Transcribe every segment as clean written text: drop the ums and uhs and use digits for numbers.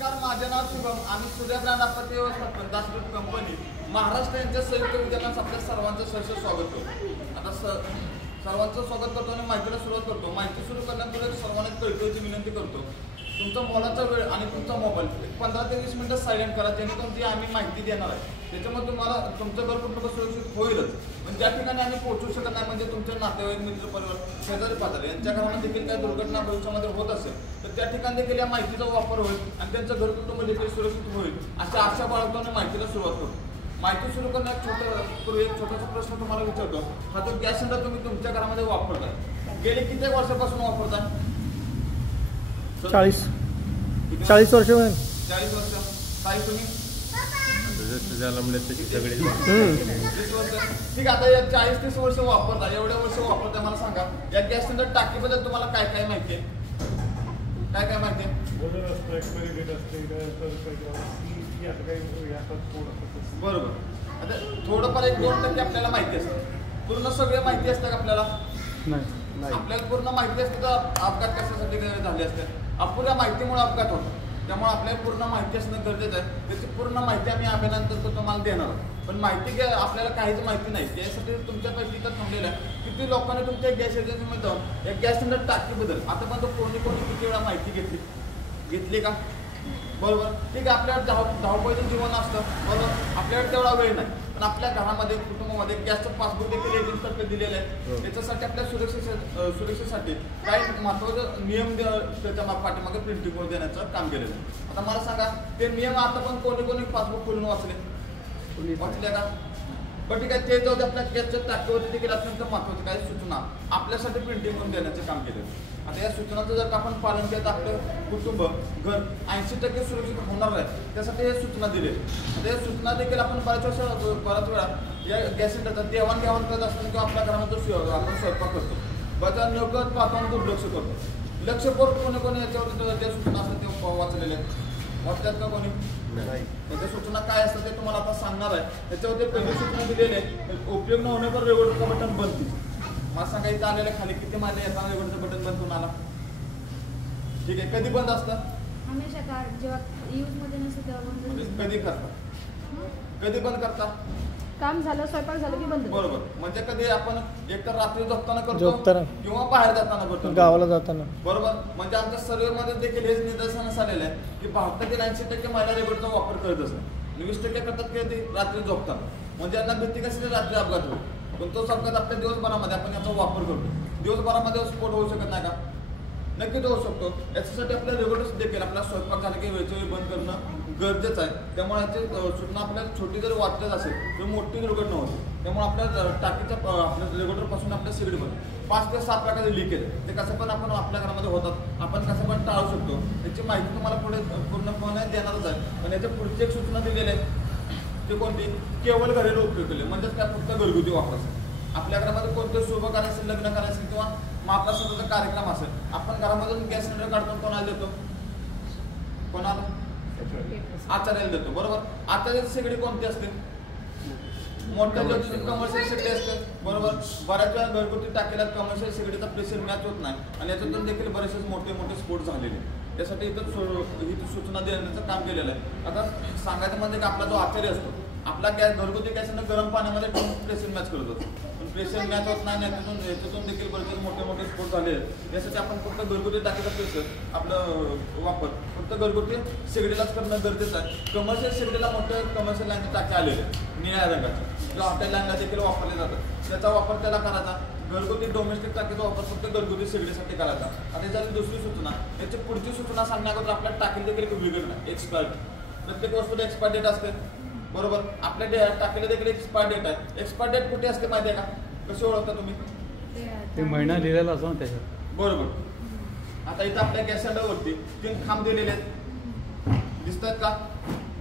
नमस्कार, माझे नाव शुभम. आम्ही सूर्य ब्रँड आपत्ती व्यवस्थापन दास ग्रुप कंपनी महाराष्ट्र यांच्या संयुक्त विद्यमानात आपल्या सर्वांचं सहर्ष स्वागत करतो. आता सर्वांचं स्वागत करतो आणि माहितीला सुरुवात करतो. माहिती सुरू करण्यापूर्वी सर्वांना कळकळीची विनंती करतो, तुमचा मोलाचा वेळ आणि तुमचा मोबाईल 15 ते 20 मिनिटं सायलेंट करा, जेणेकरून जी आम्ही माहिती देणार आहे त्याच्यामध्ये तुम्हाला तुमचं घर कुटुंब सुरक्षित होईलच. पण ज्या ठिकाणी आम्ही पोहोचू शकत नाही, म्हणजे तुमचे नातेवाईक, मित्र, परिवार, शेजारी पाजारी यांच्या घरामध्ये देखील काही दुर्घटना भविष्यामध्ये होत असेल तर त्या ठिकाणी देखील या माहितीचा वापर होईल आणि त्यांचं घर कुटुंब देखील सुरक्षित होईल अशा आशा बाळगतो आणि माहितीला सुरुवात करतो. माहिती सुरू करण्यात एक छोटासा प्रश्न तुम्हाला विचारतो. हा जो गॅस सिलेंडर तुम्ही तुमच्या घरामध्ये वापरताय, गेले किती वर्षापासून वापरताय? 40 वर्ष. 40 वर्ष. काही तुम्ही ठीक. आता या 40-30 वर्ष वापरता, एवढ्या वर्ष वापरता, मला सांगा या गॅस सिलेंडर टाकीबद्दल तुम्हाला काय काय माहिती आहे? काय काय माहिती आहे? बरोबर. आता थोडंफार 1-2% आपल्याला माहिती असतं. पूर्ण सगळे माहिती असतं का आपल्याला? नाही. आपल्याला पूर्ण माहिती असते तर अपघात कशासाठी झाले असते? अपुऱ्या माहितीमुळे अपघात होतो. त्यामुळे आपल्याला पूर्ण माहिती असणं गरजेचं आहे. त्याची पूर्ण माहिती आम्ही अभिनंतर तुम्हाला देणार आहोत. पण माहिती आपल्याला काहीच माहिती नाही, त्यासाठी तुमच्यापैकी इथं थांबलेलं आहे. किती लोकांनी तुमच्या गॅस एजन्सीमध्ये जाऊन या गॅस सिलेंडर टाकीबद्दल आतापर्यंत कोणी किती वेळा माहिती घेतली का? बरोबर. ठीक आहे, आपल्याला धावपळीचं जीवन असतं, बरोबर, आपल्याकडे तेवढा वेळ नाही. पण आपल्या घरामध्ये, कुटुंबामध्ये गॅसचं पासबुक देखील एजन्सीतर्फे दिलेलं आहे. त्याच्यासाठी आपल्या सुरक्षेसाठी काही महत्त्वाचे नियम त्याच्या पाठीमागे प्रिंटिंगवर देण्याचं काम केलेलं आहे. आता मला सांगा, ते नियम आता पण कोणी पासबुक खोलून वाचले का? पण ठीक आहे, ते जाऊ दे. आपल्या गॅसच्या टाकीवरती देखील अत्यंत महत्त्वाचं काही सूचना आपल्यासाठी प्रिंटिंग करून देण्याचं काम केलं. आता या सूचनाचं जर का आपण पालन केलं तर आपलं कुटुंब, घर 80% सुरक्षित होणार आहे. त्यासाठी हे सूचना दिली. आता या सूचना देखील आपण बऱ्याच वेळा या गॅस सिलेंडरचा देवाणघेवाण करत असताना किंवा आपल्या घरामध्ये आपण स्वयंपाक करतो, बघा नकळत पाहतो आणि दुर्लक्ष करतो. लक्षपूर्वक कोणी याच्यावर ज्या सूचना असतात ते वाचलेल्या वाचतात का कोणी? त्याच्या सूचना काय असतात ते तुम्हाला आता सांगणार आहे. त्याच्यावरती पहिली सूचना दिलेली आहे, उपयोग न होणे पर रेकॉर्डचं बटन बंद. मला सांगा, इथं आलेलं खाली किती मारले येताना रेकॉर्डचं बटन बंद होऊन आला? ठीक आहे, कधी बंद असतं? कधी करता? कधी बंद करता? काम झालं, स्वयंपाक झालं की बंद. बरोबर. म्हणजे कधी आपण एकतर रात्री झोपताना करतो किंवा बाहेर जाताना करतो, गावाला जाताना. बरोबर. म्हणजे आमच्या सर्वेमध्ये देखील हेच निदर्शनास आलेलं आहे की भारतातील 80% महिला रेकॉर्डचा वापर करत असतात. 20% करतात की रात्री झोपताना. म्हणजे यांना भीती कशी रात्री अपघात होतो. पण तोच अपघात आपल्या दिवसभरामध्ये आपण याचा वापर करतो. दिवसभरामध्ये स्फोट होऊ शकत नाही का? नक्कीच होऊ शकतो. याच्यासाठी आपल्या रेग्युलेटर्स देखील आपला स्वयंपाक झाला की वेळच्या वेळी बंद करणं गरजेचं आहे. त्यामुळे याची सूचना आपल्याला छोटी जरी वाटत असेल तर मोठी दुर्घटना होते. त्यामुळे आपल्या टाकीच्या आपल्या रेग्युलेटरपासून आपल्या सिगडीमध्ये 5 ते 7 प्रकारचे लिकेज ते कसं पण आपण आपल्या घरामध्ये होतात, आपण कसं पण टाळू शकतो. याची माहिती तुम्हाला पुढे पूर्णपणे देणारच आहे. पण याच्या पुढची एक सूचना दिलेली आहे, ते कोणती? केवळ घरेलू उपयोग केले, म्हणजेच काय, फक्त घरगुती वापरायचं. आपल्या घरामध्ये कोणते शुभ कार्य असेल, लग्न कार्य असेल किंवा महाप्रसादाचा कार्यक्रम असेल, आपण घरामधून गॅस सिलेंडर काढतो, कोणाला देतो? कोणाला? आचार्याला देतो. बरोबर. आचार्याची शेगडी कोणती असते? मोठ्या कमर्शियल शेगडी असते. बरोबर. बऱ्याच वेळा घरगुती टाकीला कमर्शियल शेगडीचा प्रेशर मॅच होत नाही आणि याच्यातून देखील बरेचसे मोठे स्फोट झालेले. त्यासाठी इथं सूचना देण्याचं काम केलेलं आहे. आता सांगायचं म्हणजे की आपला जो आचार्य असतो, आपला गॅस घरगुती गॅस गरम पाण्यामध्ये प्रेशर मॅच करत असतो. पण प्रेशर मॅच होत नाही, याच्यातून देखील बरेच मोठे स्फोट झाले. यासाठी आपण फक्त घरगुती टाकीचा प्रेशर आपलं वापर फक्त घरगुती शेगडीलाच करणं गरजेचं आहे. कमर्शियल शेगडीला मोठ्या कमर्शियल लाईनचे टाके आलेले निळ्या रंगाचे किंवा हॉटेल लाईनला देखील वापरले जातात. त्याचा वापर त्याला करायचा. घरगुती डोमेस्टिक टाकीचा वापर फक्त घरगुती शेगडीसाठी करायचा. आणि त्याची दुसरी सूचना, याची पुढची सूचना सांगण्याकरता आपल्या टाकीला देखील वेगळं नाही. एक्सपायर, प्रत्येक वस्तूला एक्सपायर डेट असते. बरोबर. आपल्या टाकीला देखील एक्सपायर डेट आहे. एक्सपायर डेट कुठे असते माहिती आहे का? कशी ओळखता तुम्ही? ते महिना लिहिलेला असतो ना त्याच्यात. बरोबर. आता इथं आपल्या गॅस सिलेंडरवरती 3 खांब दिलेले आहेत, दिसतात का?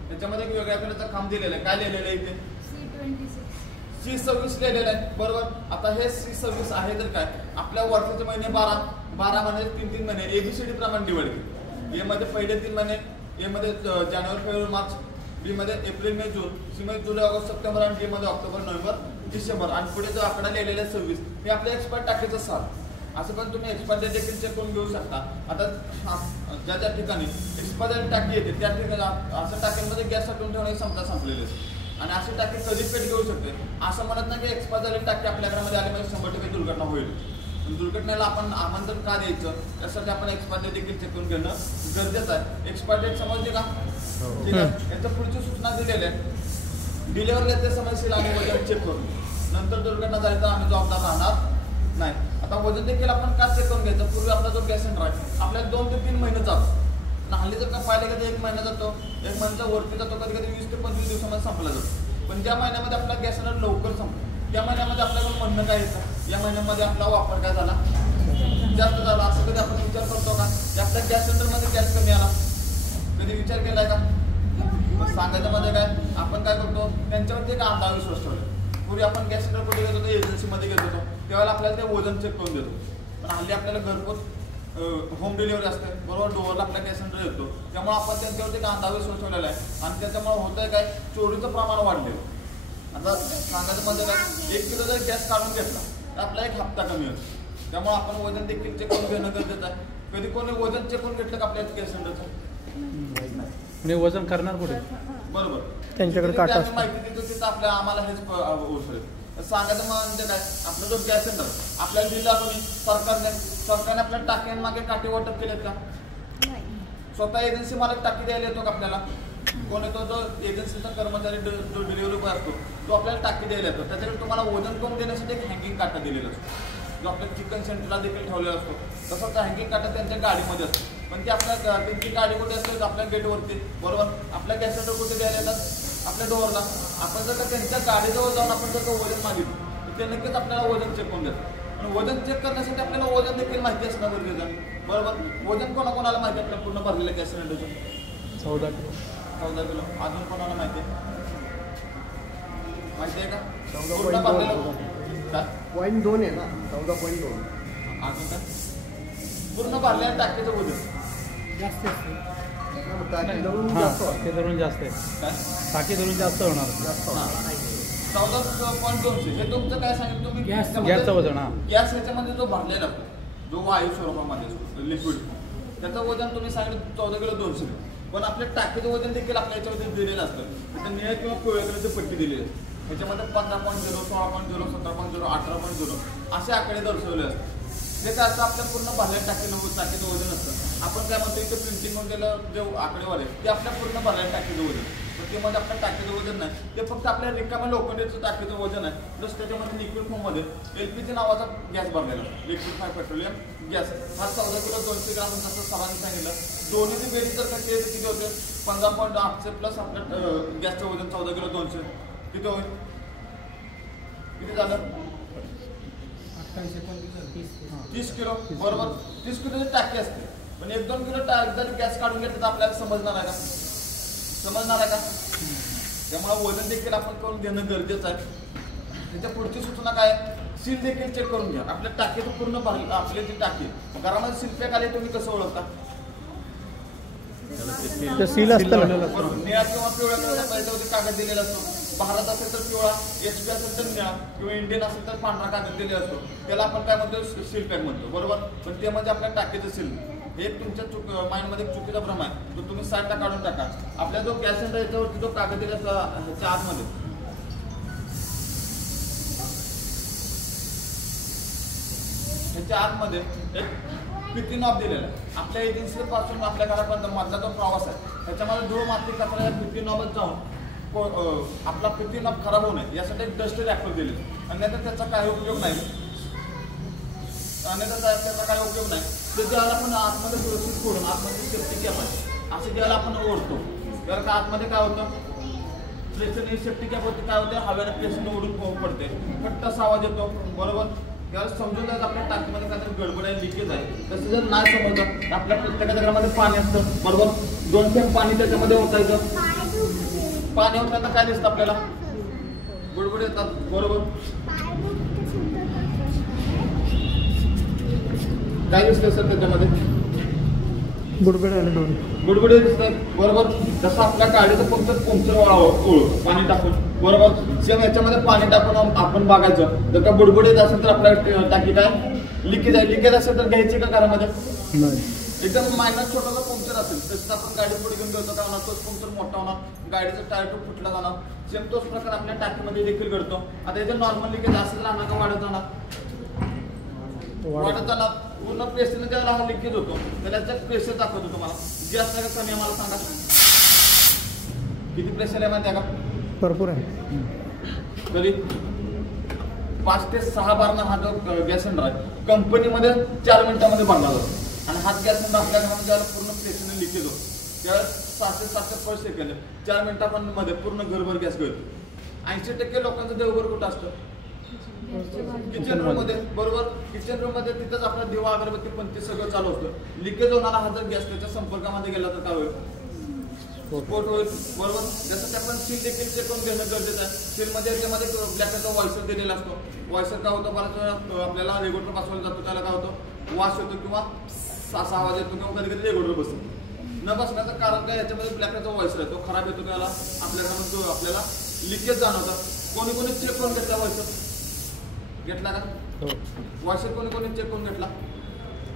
त्याच्यामध्ये वेगळ्या कलरचा खांब दिलेला आहे. काय लिहिलेलं आहे इथे? C26 लिहिलेलं आहे. बरोबर. आता हे C26 आहे तर काय, आपल्या वर्षाचे महिने 12 महिने 3 महिने ABCD प्रमाणे डिवाइड केले. ए मध्ये पहिले 3 महिने, ए मध्ये जानेवारी, फेब्रुवारी, मार्च, बी मध्ये एप्रिल, मे, जून, सी मध्ये जुलै, ऑगस्ट, सप्टेंबर आणि डी मध्ये ऑक्टोबर, नोव्हेंबर, डिसेंबर आणि पुढे जो आकडा लिहिलेला 26 हे आपल्या एक्सपायर टाकीचं साल. असं पण तुम्ही एक्सपायर डेट देखील चेक करून घेऊ शकता. आता ज्या ज्या ठिकाणी एक्सपायर टाकी येते त्या ठिकाणी असं टाक्यांमध्ये गॅस साठवून ठेवण्याची क्षमता संपलेली असते आणि अशी टाकी कधी पेट घेऊ शकते. असं म्हणत नाही की एक्सपायर झालेली टाकी आपल्या घरामध्ये आली म्हणजे 100% दुर्घटना होईल. दुर्घटनेला आपण आमंत्रण का द्यायचं, त्यासाठी आपण एक्सपायर डेट देखील चेक करून घेणं गरजेचं आहे. एक्सपायर डेट समजली का? ठीक आहे. याच्या पुढची सूचना दिलेल्या आहे. डिलिव्हरी येते समजशील आणि वजन चेक करून, नंतर दुर्घटना झाली तर आम्ही जबाबदार राहणार नाही. आता वजन देखील आपण का चेक करून घ्यायचं? पूर्वी आपला जो गॅस सिलेंडर आहे आपल्याला 2 ते 3 महिने जातो. हल्ली जर का पाहिलं कधी 1 महिना जातो, 1 महिन्याचा वरती जातो, कधी कधी 20 ते 25 दिवसामध्ये संपला जातो. पण ज्या महिन्यामध्ये आपला गॅस सिलेंडर लवकर संपतो त्या महिन्यामध्ये आपल्याकडून म्हणणं काय येतं, या महिन्यामध्ये आपला वापर काय झाला, जास्त झाला. असं कधी आपण विचार करतो का की आपल्या गॅस सिलेंडरमध्ये गॅस कमी आला? कधी विचार केलाय का? सांगायचं म्हणजे काय, आपण काय करतो त्यांच्यावरती एक अंधविश्वास ठेवला. पूर्वी आपण गॅस सिलेंडर कुठे घेत होतो, एजन्सीमध्ये घेत होतो, त्यावेळेला आपल्याला ते वजन चेक करून देतो. पण हल्ली आपल्याला घरपोच होम डिलिव्हरी असते, बरोबर, डोअरला आपला गॅस सिलेंडर येतो. त्यामुळे आपण त्यांच्यावरती एक अंधविश्वास ठेवलेला आहे आणि त्याच्यामुळे होतंय काय, चोरीचं प्रमाण वाढलेलं. आता सांगायचं म्हणजे काय, 1 किलो जर गॅस काढून घेतला तर आपला 1 हप्ता कमी होतो. त्यामुळे आपण वजन देखील चेक करून घेणं गरजेचं आहे. कधी कोणी वजन चेक करून घेतलं का आपल्या गॅस सिलेंडरचं? म्हणजे वजन करणार कुठे? बरोबर, त्यांच्याकडे काटा असतो. माहिती देतो तिथं आपल्या आम्हाला हेच ओळखेल. सांगायचं म्हणजे काय, आपला जो गॅस सिलेंडर आपल्याला दिला कोणी, सरकारने आपल्या टाक्यांमागे काटे वाटप केलेत का? स्वतः एजन्सी मालक टाकी द्यायला येतो का आपल्याला? कोण येतो? जो एजन्सीचा कर्मचारी जो डिलिव्हरी बॉय असतो तो आपल्याला टाकी द्यायला येतो. त्याच्याकडे तुम्हाला वजन करून देण्यासाठी एक हँगिंग काटा दिलेला असतो, जो आपल्या चिकन सेंटरला देखील ठेवलेला असतो. तसंच हँगिंग काटा त्यांच्या गाडीमध्ये असतो. पण ते आपल्या त्यांची गाडी कुठे असते? आपल्या गेटवरती, बरोबर. आपल्या गॅस सिलेंडर कुठे द्यायला येतात? आपल्या डोअरला. आपण जर का त्यांच्या गाडीजवळ जाऊन आपण जर का वजन मागितलं तर ते नक्कीच आपल्याला वजन चेक करून देतात. आणि वजन चेक करण्यासाठी आपल्याला वजन देखील माहिती असणं गरजेचं आहे, बरोबर. वजन कोणाकोणाला माहिती आहे आपल्याला पूर्ण भरलेलं गॅस सिलेंडरचं? 14 किलो. 14 किलो. अजून कोणाला माहिती आहे? माहिती आहे का? पूर्ण भरलेलं काय? 0.2 आहे ना, 14.2. अजून काय? पूर्ण भरलेल्या टाकीचं वजन जास्त असते. टाकी धरून हां, जास्त टाकी धरून जास्त आहे. काय? टाकी धरून जास्त होणार. जास्त 14.2. हे तुमचं काय सांगितलं तुम्ही? गॅसचं वजन. हां, गॅस ह्याच्यामध्ये जो भरलेला असतो, जो वायू स्वरूपामध्ये असतो, लिक्विड, त्याचं वजन तुम्ही सांगितलं 14 किलो 200. पण आपल्या टाकीचं वजन देखील आपल्या याच्यामध्ये दिलेलं असतं. त्याच्या निळ्या किंवा पिवळ्या कलरची पट्टी दिलेली असते. त्याच्यामध्ये 15.0, 16.0, 17.0, 18.0 असे आकडे दर्शवले असतात. जे काय असतं आपल्या पूर्ण भरल्या टाकीचं वजन असतं. आपण काय म्हणतो इथे प्रिंटिंग केलेलं जे आकडेवारी आहे ते आपल्या पूर्ण भरल्या टाकीचं वजन. तर ते मध्ये आपल्या टाकीचं वजन नाही, ते फक्त आपल्या रिकाम्या लोखंडाचं टाकीचं वजन आहे. प्लस त्याच्यामध्ये लिक्विड फॉर्ममध्ये LPG नावाचा गॅस भरलेला, लिक्विड फाय पेट्रोलियम गॅस. हा 14 किलो 200 ग्राम जसं सरांनी सांगितलं. दोन्हीची बेरीज जर का केली किती होते? 15.8 प्लस आपल्या गॅसचं वजन 14 किलो 200 किती होईल? किती झालं? 30 किलो, बरोबर. 30 किलोची टाकी असते. पण 1-2 किलो जर गॅस काढून घेतलं तर आपल्याला समजणार आहे का? समजणार आहे का? त्यामुळे वजन देखील आपण करून घेणं गरजेचं आहे. त्याच्या पुढची सूचना काय? सील देखील चेक करून घ्या. आपल्या टाकीचं पूर्ण भरलं, आपली जी टाकी घरामध्ये सील पॅक आली, तुम्ही कसं ओळखता? सील असतं, निळा किंवा पिवळ्या कलरचा त्याच्यावरती कागद दिलेला असतो. भारत असेल तर पिवळा, HP असेल तर निळा, किंवा इंडियन असेल तर पांढरा कागद दिलेला असतो. त्याला आपण काय म्हणतो? सील पॅक म्हणतो, बरोबर. पण ते म्हणजे आपल्या टाकीचं सील. हे तुमच्या माइंडमध्ये चुकीचा भ्रम आहे, तो तुम्ही साईडला काढून टाका. आपल्या जो गॅस सिलेंडर याच्यावरती जो कागद दिला ह्याच्या आतमध्ये, ह्याच्या आतमध्ये एक पिती नॉब दिलेला आहे. आपल्या एजन्सी पासून आपल्या घरापर्यंत मधला जो प्रवास आहे त्याच्यामध्ये धूळ माती कचरा या पिती नॉबच जाऊन आपला पिती नॉब खराब होऊ नये यासाठी एक डस्ट रॅपर दिले. अन्यथा त्याचा काही उपयोग नाही. त्याचा काही उपयोग नाही. तर ज्यावेळेला आपण आतमध्ये सुरक्षित सोडून आतमध्ये सेफ्टी कॅप आहे असं ज्यावेळेला आपण ओढतो त्यावेळेला का आतमध्ये काय होतं? प्रेशर सेफ्टी कॅप होते, काय होते? हवेला प्रेशर ओढून पडते, फट असा आवाज येतो, बरोबर. त्यावेळेस समजून जायचं आपल्या टाकीमध्ये काहीतरी गडबड आहे, लिकेज आहे. तसं जर नाही समजलं तर आपल्या प्रत्येकाच्या घरामध्ये पाणी असतं, बरोबर. 2 थेंब पाणी त्याच्यामध्ये होतायचं. पाणी होताना काय दिसतं आपल्याला? गडबड येतात, बरोबर. काय दिसतं सर त्याच्यामध्ये? बुडबुडे दिसतात, बरोबर. जसं आपल्या गाडीचं पंक्चर ओळू पाणी टाकून, बरोबर. सेम याच्यामध्ये पाणी टाकून आपण बघायचं. जर का बुडबुड येत असेल तर आपल्या टाकी काय लिकेज असेल तर घ्यायची का घरामध्ये? नाही. एकदम मायनर छोटासा पंक्चर असेल तसं आपण गाडी पुढे घेऊन गेलो का होणार, तोच पंक्चर मोठा होणार, गाडीचा टायर तो फुटला जाणार. सेम तोच प्रकार आपल्या टाकीमध्ये देखील घडतो. आता इथे नॉर्मल लिकेज असेल राहणार का वाढत जाणार? वाढत जाणार. पूर्ण प्रेशरने ज्यावेळेला हा लिकेज होतो त्याला त्याच्यात प्रेशर दाखवतो तुम्हाला. गॅस आहे का कमी आहे मला सांगा? किती प्रेशर आहे माहिती आहे का? भरपूर आहे. तरी 5 ते 6 बारनं हा जो गॅस सिलेंडर आहे कंपनीमध्ये 4 मिनिटामध्ये भरला जातो. आणि हाच गॅस सिलेंडर आपल्या घरामध्ये ज्यावेळेला पूर्ण प्रेशरने लिकेज होतो त्यावेळेस 7 ते 7 पर सेकंद 4 मिनिटांमध्ये पूर्ण घरभर गॅस गळतो. 80% लोकांचं देवघर कुठं असतं? किचन रूम मध्ये. बरोबर, किचन रूम मध्ये तिथंच आपला दिवा अगरबत्ती पण ते सगळं चालू असतं. लिकेज होणारा हा जर गॅस त्याच्या संपर्कामध्ये गेला तर काय होईल? स्फोट होईल. बरोबर, त्यासाठी आपण सील देखील चेक करून घेणं गरजेचं आहे. सील मध्ये त्यामध्ये ब्लॅकचा वॉयसर दिलेला असतो. वॉयसर काय होतं, बराच वेळा आपल्याला रेग्युलेटर बसवलं जातो त्याला काय होतं, वास येतो किंवा असा आवाज येतो किंवा कधी कधी रेग्युलेटर बसतो. न बसण्याचं कारण काय, याच्यामध्ये ब्लॅकचा वॉयसर आहे तो खराब येतो, त्याला आपल्याला लिकेज जाणवतं. कोणी कोणी चेक करून घेतला वॉयसर? घेतला का? वॉयसर कोणी कोणी चेक करून घेतला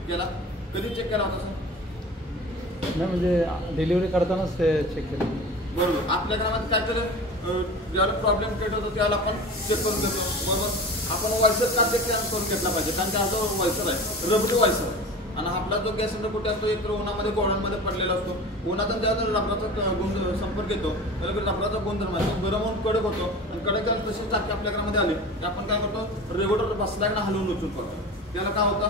केला? कधी चेक केला होता? नाही म्हणजे डिलिव्हरी करतानाच ते चेक केलं. बरोबर, आपल्या घरामध्ये काय केलं, ज्यावेळेला प्रॉब्लेम क्रिएट होतो त्यावेळेला आपण चेक करून घेतो. बरोबर, आपण वॉयसर का चेक करून घेतला पाहिजे? कारण की हा जो वॉयसर आहे रबरी वॉयसर आहे. आणि आपला जो गॅस सिलेंडर कुठे असतो, एक उन्हामध्ये गोळ्यांमध्ये पडलेला असतो. उन्हातून जेव्हा रबराचा संपर्क येतो त्याला रबराचा गुणधर्म आहे, तो गरम होऊन कडक होतो. आणि कडक झालं तशी टाकी आपल्या घरामध्ये आली की आपण काय करतो, रेग्युलेटर बसल्यानं हलवून उचलून पडतो. त्याला काय होतं,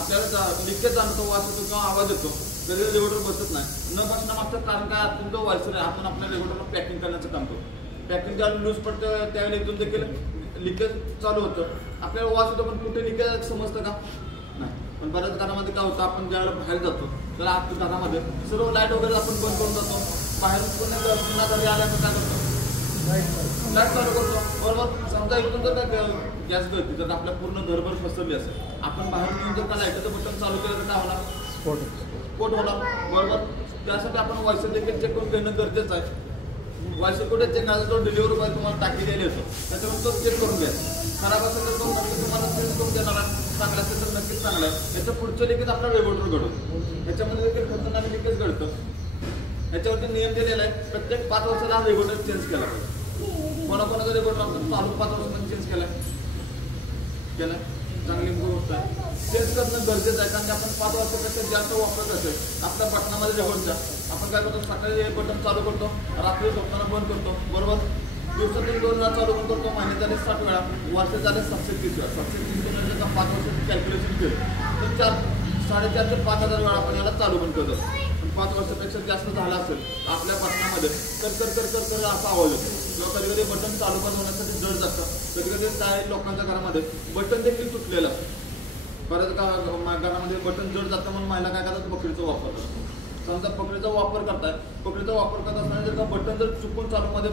आपल्याला लिकेज जाणवतो, वास येतो किंवा आवाज येतो, तरी रेग्युलेटर बसत नाही. न बसण्यामागचं कारण काय, आपण जो वॉयसर आहे आपण आपल्या रेग्युलेटरला पॅकिंग करण्याचं काम करतो. पॅकिंग ज्यावेळेला लूज पडतं त्यावेळेला इथून देखील लिकेज चालू होतं. आपल्याला वास येतो पण कुठे लिकेज समजतं का? नाही. पण बऱ्याच घरामध्ये काय होतं, आपण ज्यावेळेला बाहेर जातो तर आपल्या घरामध्ये सर्व लाईट वगैरे आपण बंद करून जातो. बाहेरून पुन्हा घरी आल्यानंतर काय करतो, लाईट चालू करतो. बरोबर, समजा इथून जर काय गॅस गळती तर आपल्या पूर्ण घरभर पसरली असेल, आपण बाहेरून येऊन जर का लाईटचं बटन चालू केलं तर काय होणार? स्फोट होणार. बरोबर, त्यासाठी आपण वॉयसर देखील चेक करून घेणं गरजेचं आहे. वॉयसर कुठे चेक करायचा, तो डिलिव्हरी बॉय तुम्हाला टाकी द्यायला येतो त्याच्यावर तो चेक करून घ्या. खराब असेल तर तो नक्की तुम्हाला चेंज करून देणार आहे, चांगला असेल तर नक्कीच चांगला आहे. याचं पुढचं लिकेज आपला रेग्युलेटर घडतो, याच्यामध्ये देखील खतरनाक लिकेज घडतं. याच्यावरती नियम दिलेला आहे, प्रत्येक 5 वर्षाला हा रेग्युलेटर चेंज केला पाहिजे. कोणाकोणाचा रेग्युलेटर आपण चालू 5 वर्षामध्ये चेंज केलाय, चांगली गोष्ट आहे. चेंज करणं गरजेचं आहे, कारण की आपण 5 वर्षापेक्षा जास्त वापरत असेल आपल्या बटनामध्ये रेग्युलेटरच्या, आपण काय करतो, सकाळी हे बटन चालू करतो, रात्री झोपताना बंद करतो. बरोबर, दिवसातून 2 वेळा चालू पण करतो, महिन्यात झाले 60 वेळा, वर्ष झाले 730 वेळा. 730 म्हणजे 5 वर्षाची कॅल्क्युलेशन केलं तर 4,500 ते 5,000 वेळा आपण याला चालू पण करतो. 5 वर्षापेक्षा जास्त झाला असेल आपल्या बटनामध्ये तर कर कर कर कर असा आवाज येतो. किंवा कधी कधी बटन चालू बंद होण्यासाठी जड जातं. कधी कधी काही लोकांच्या घरामध्ये बटन देखील तुटलेलं असतं. बऱ्याच घरामध्ये बटन जड जातं म्हणून महिला काय करतात, पकडीचा वापर करतात. समजा पकडीचा वापर करताय, पकडीचा वापर करत असताना जर का बटन जर चुकून चालूमध्ये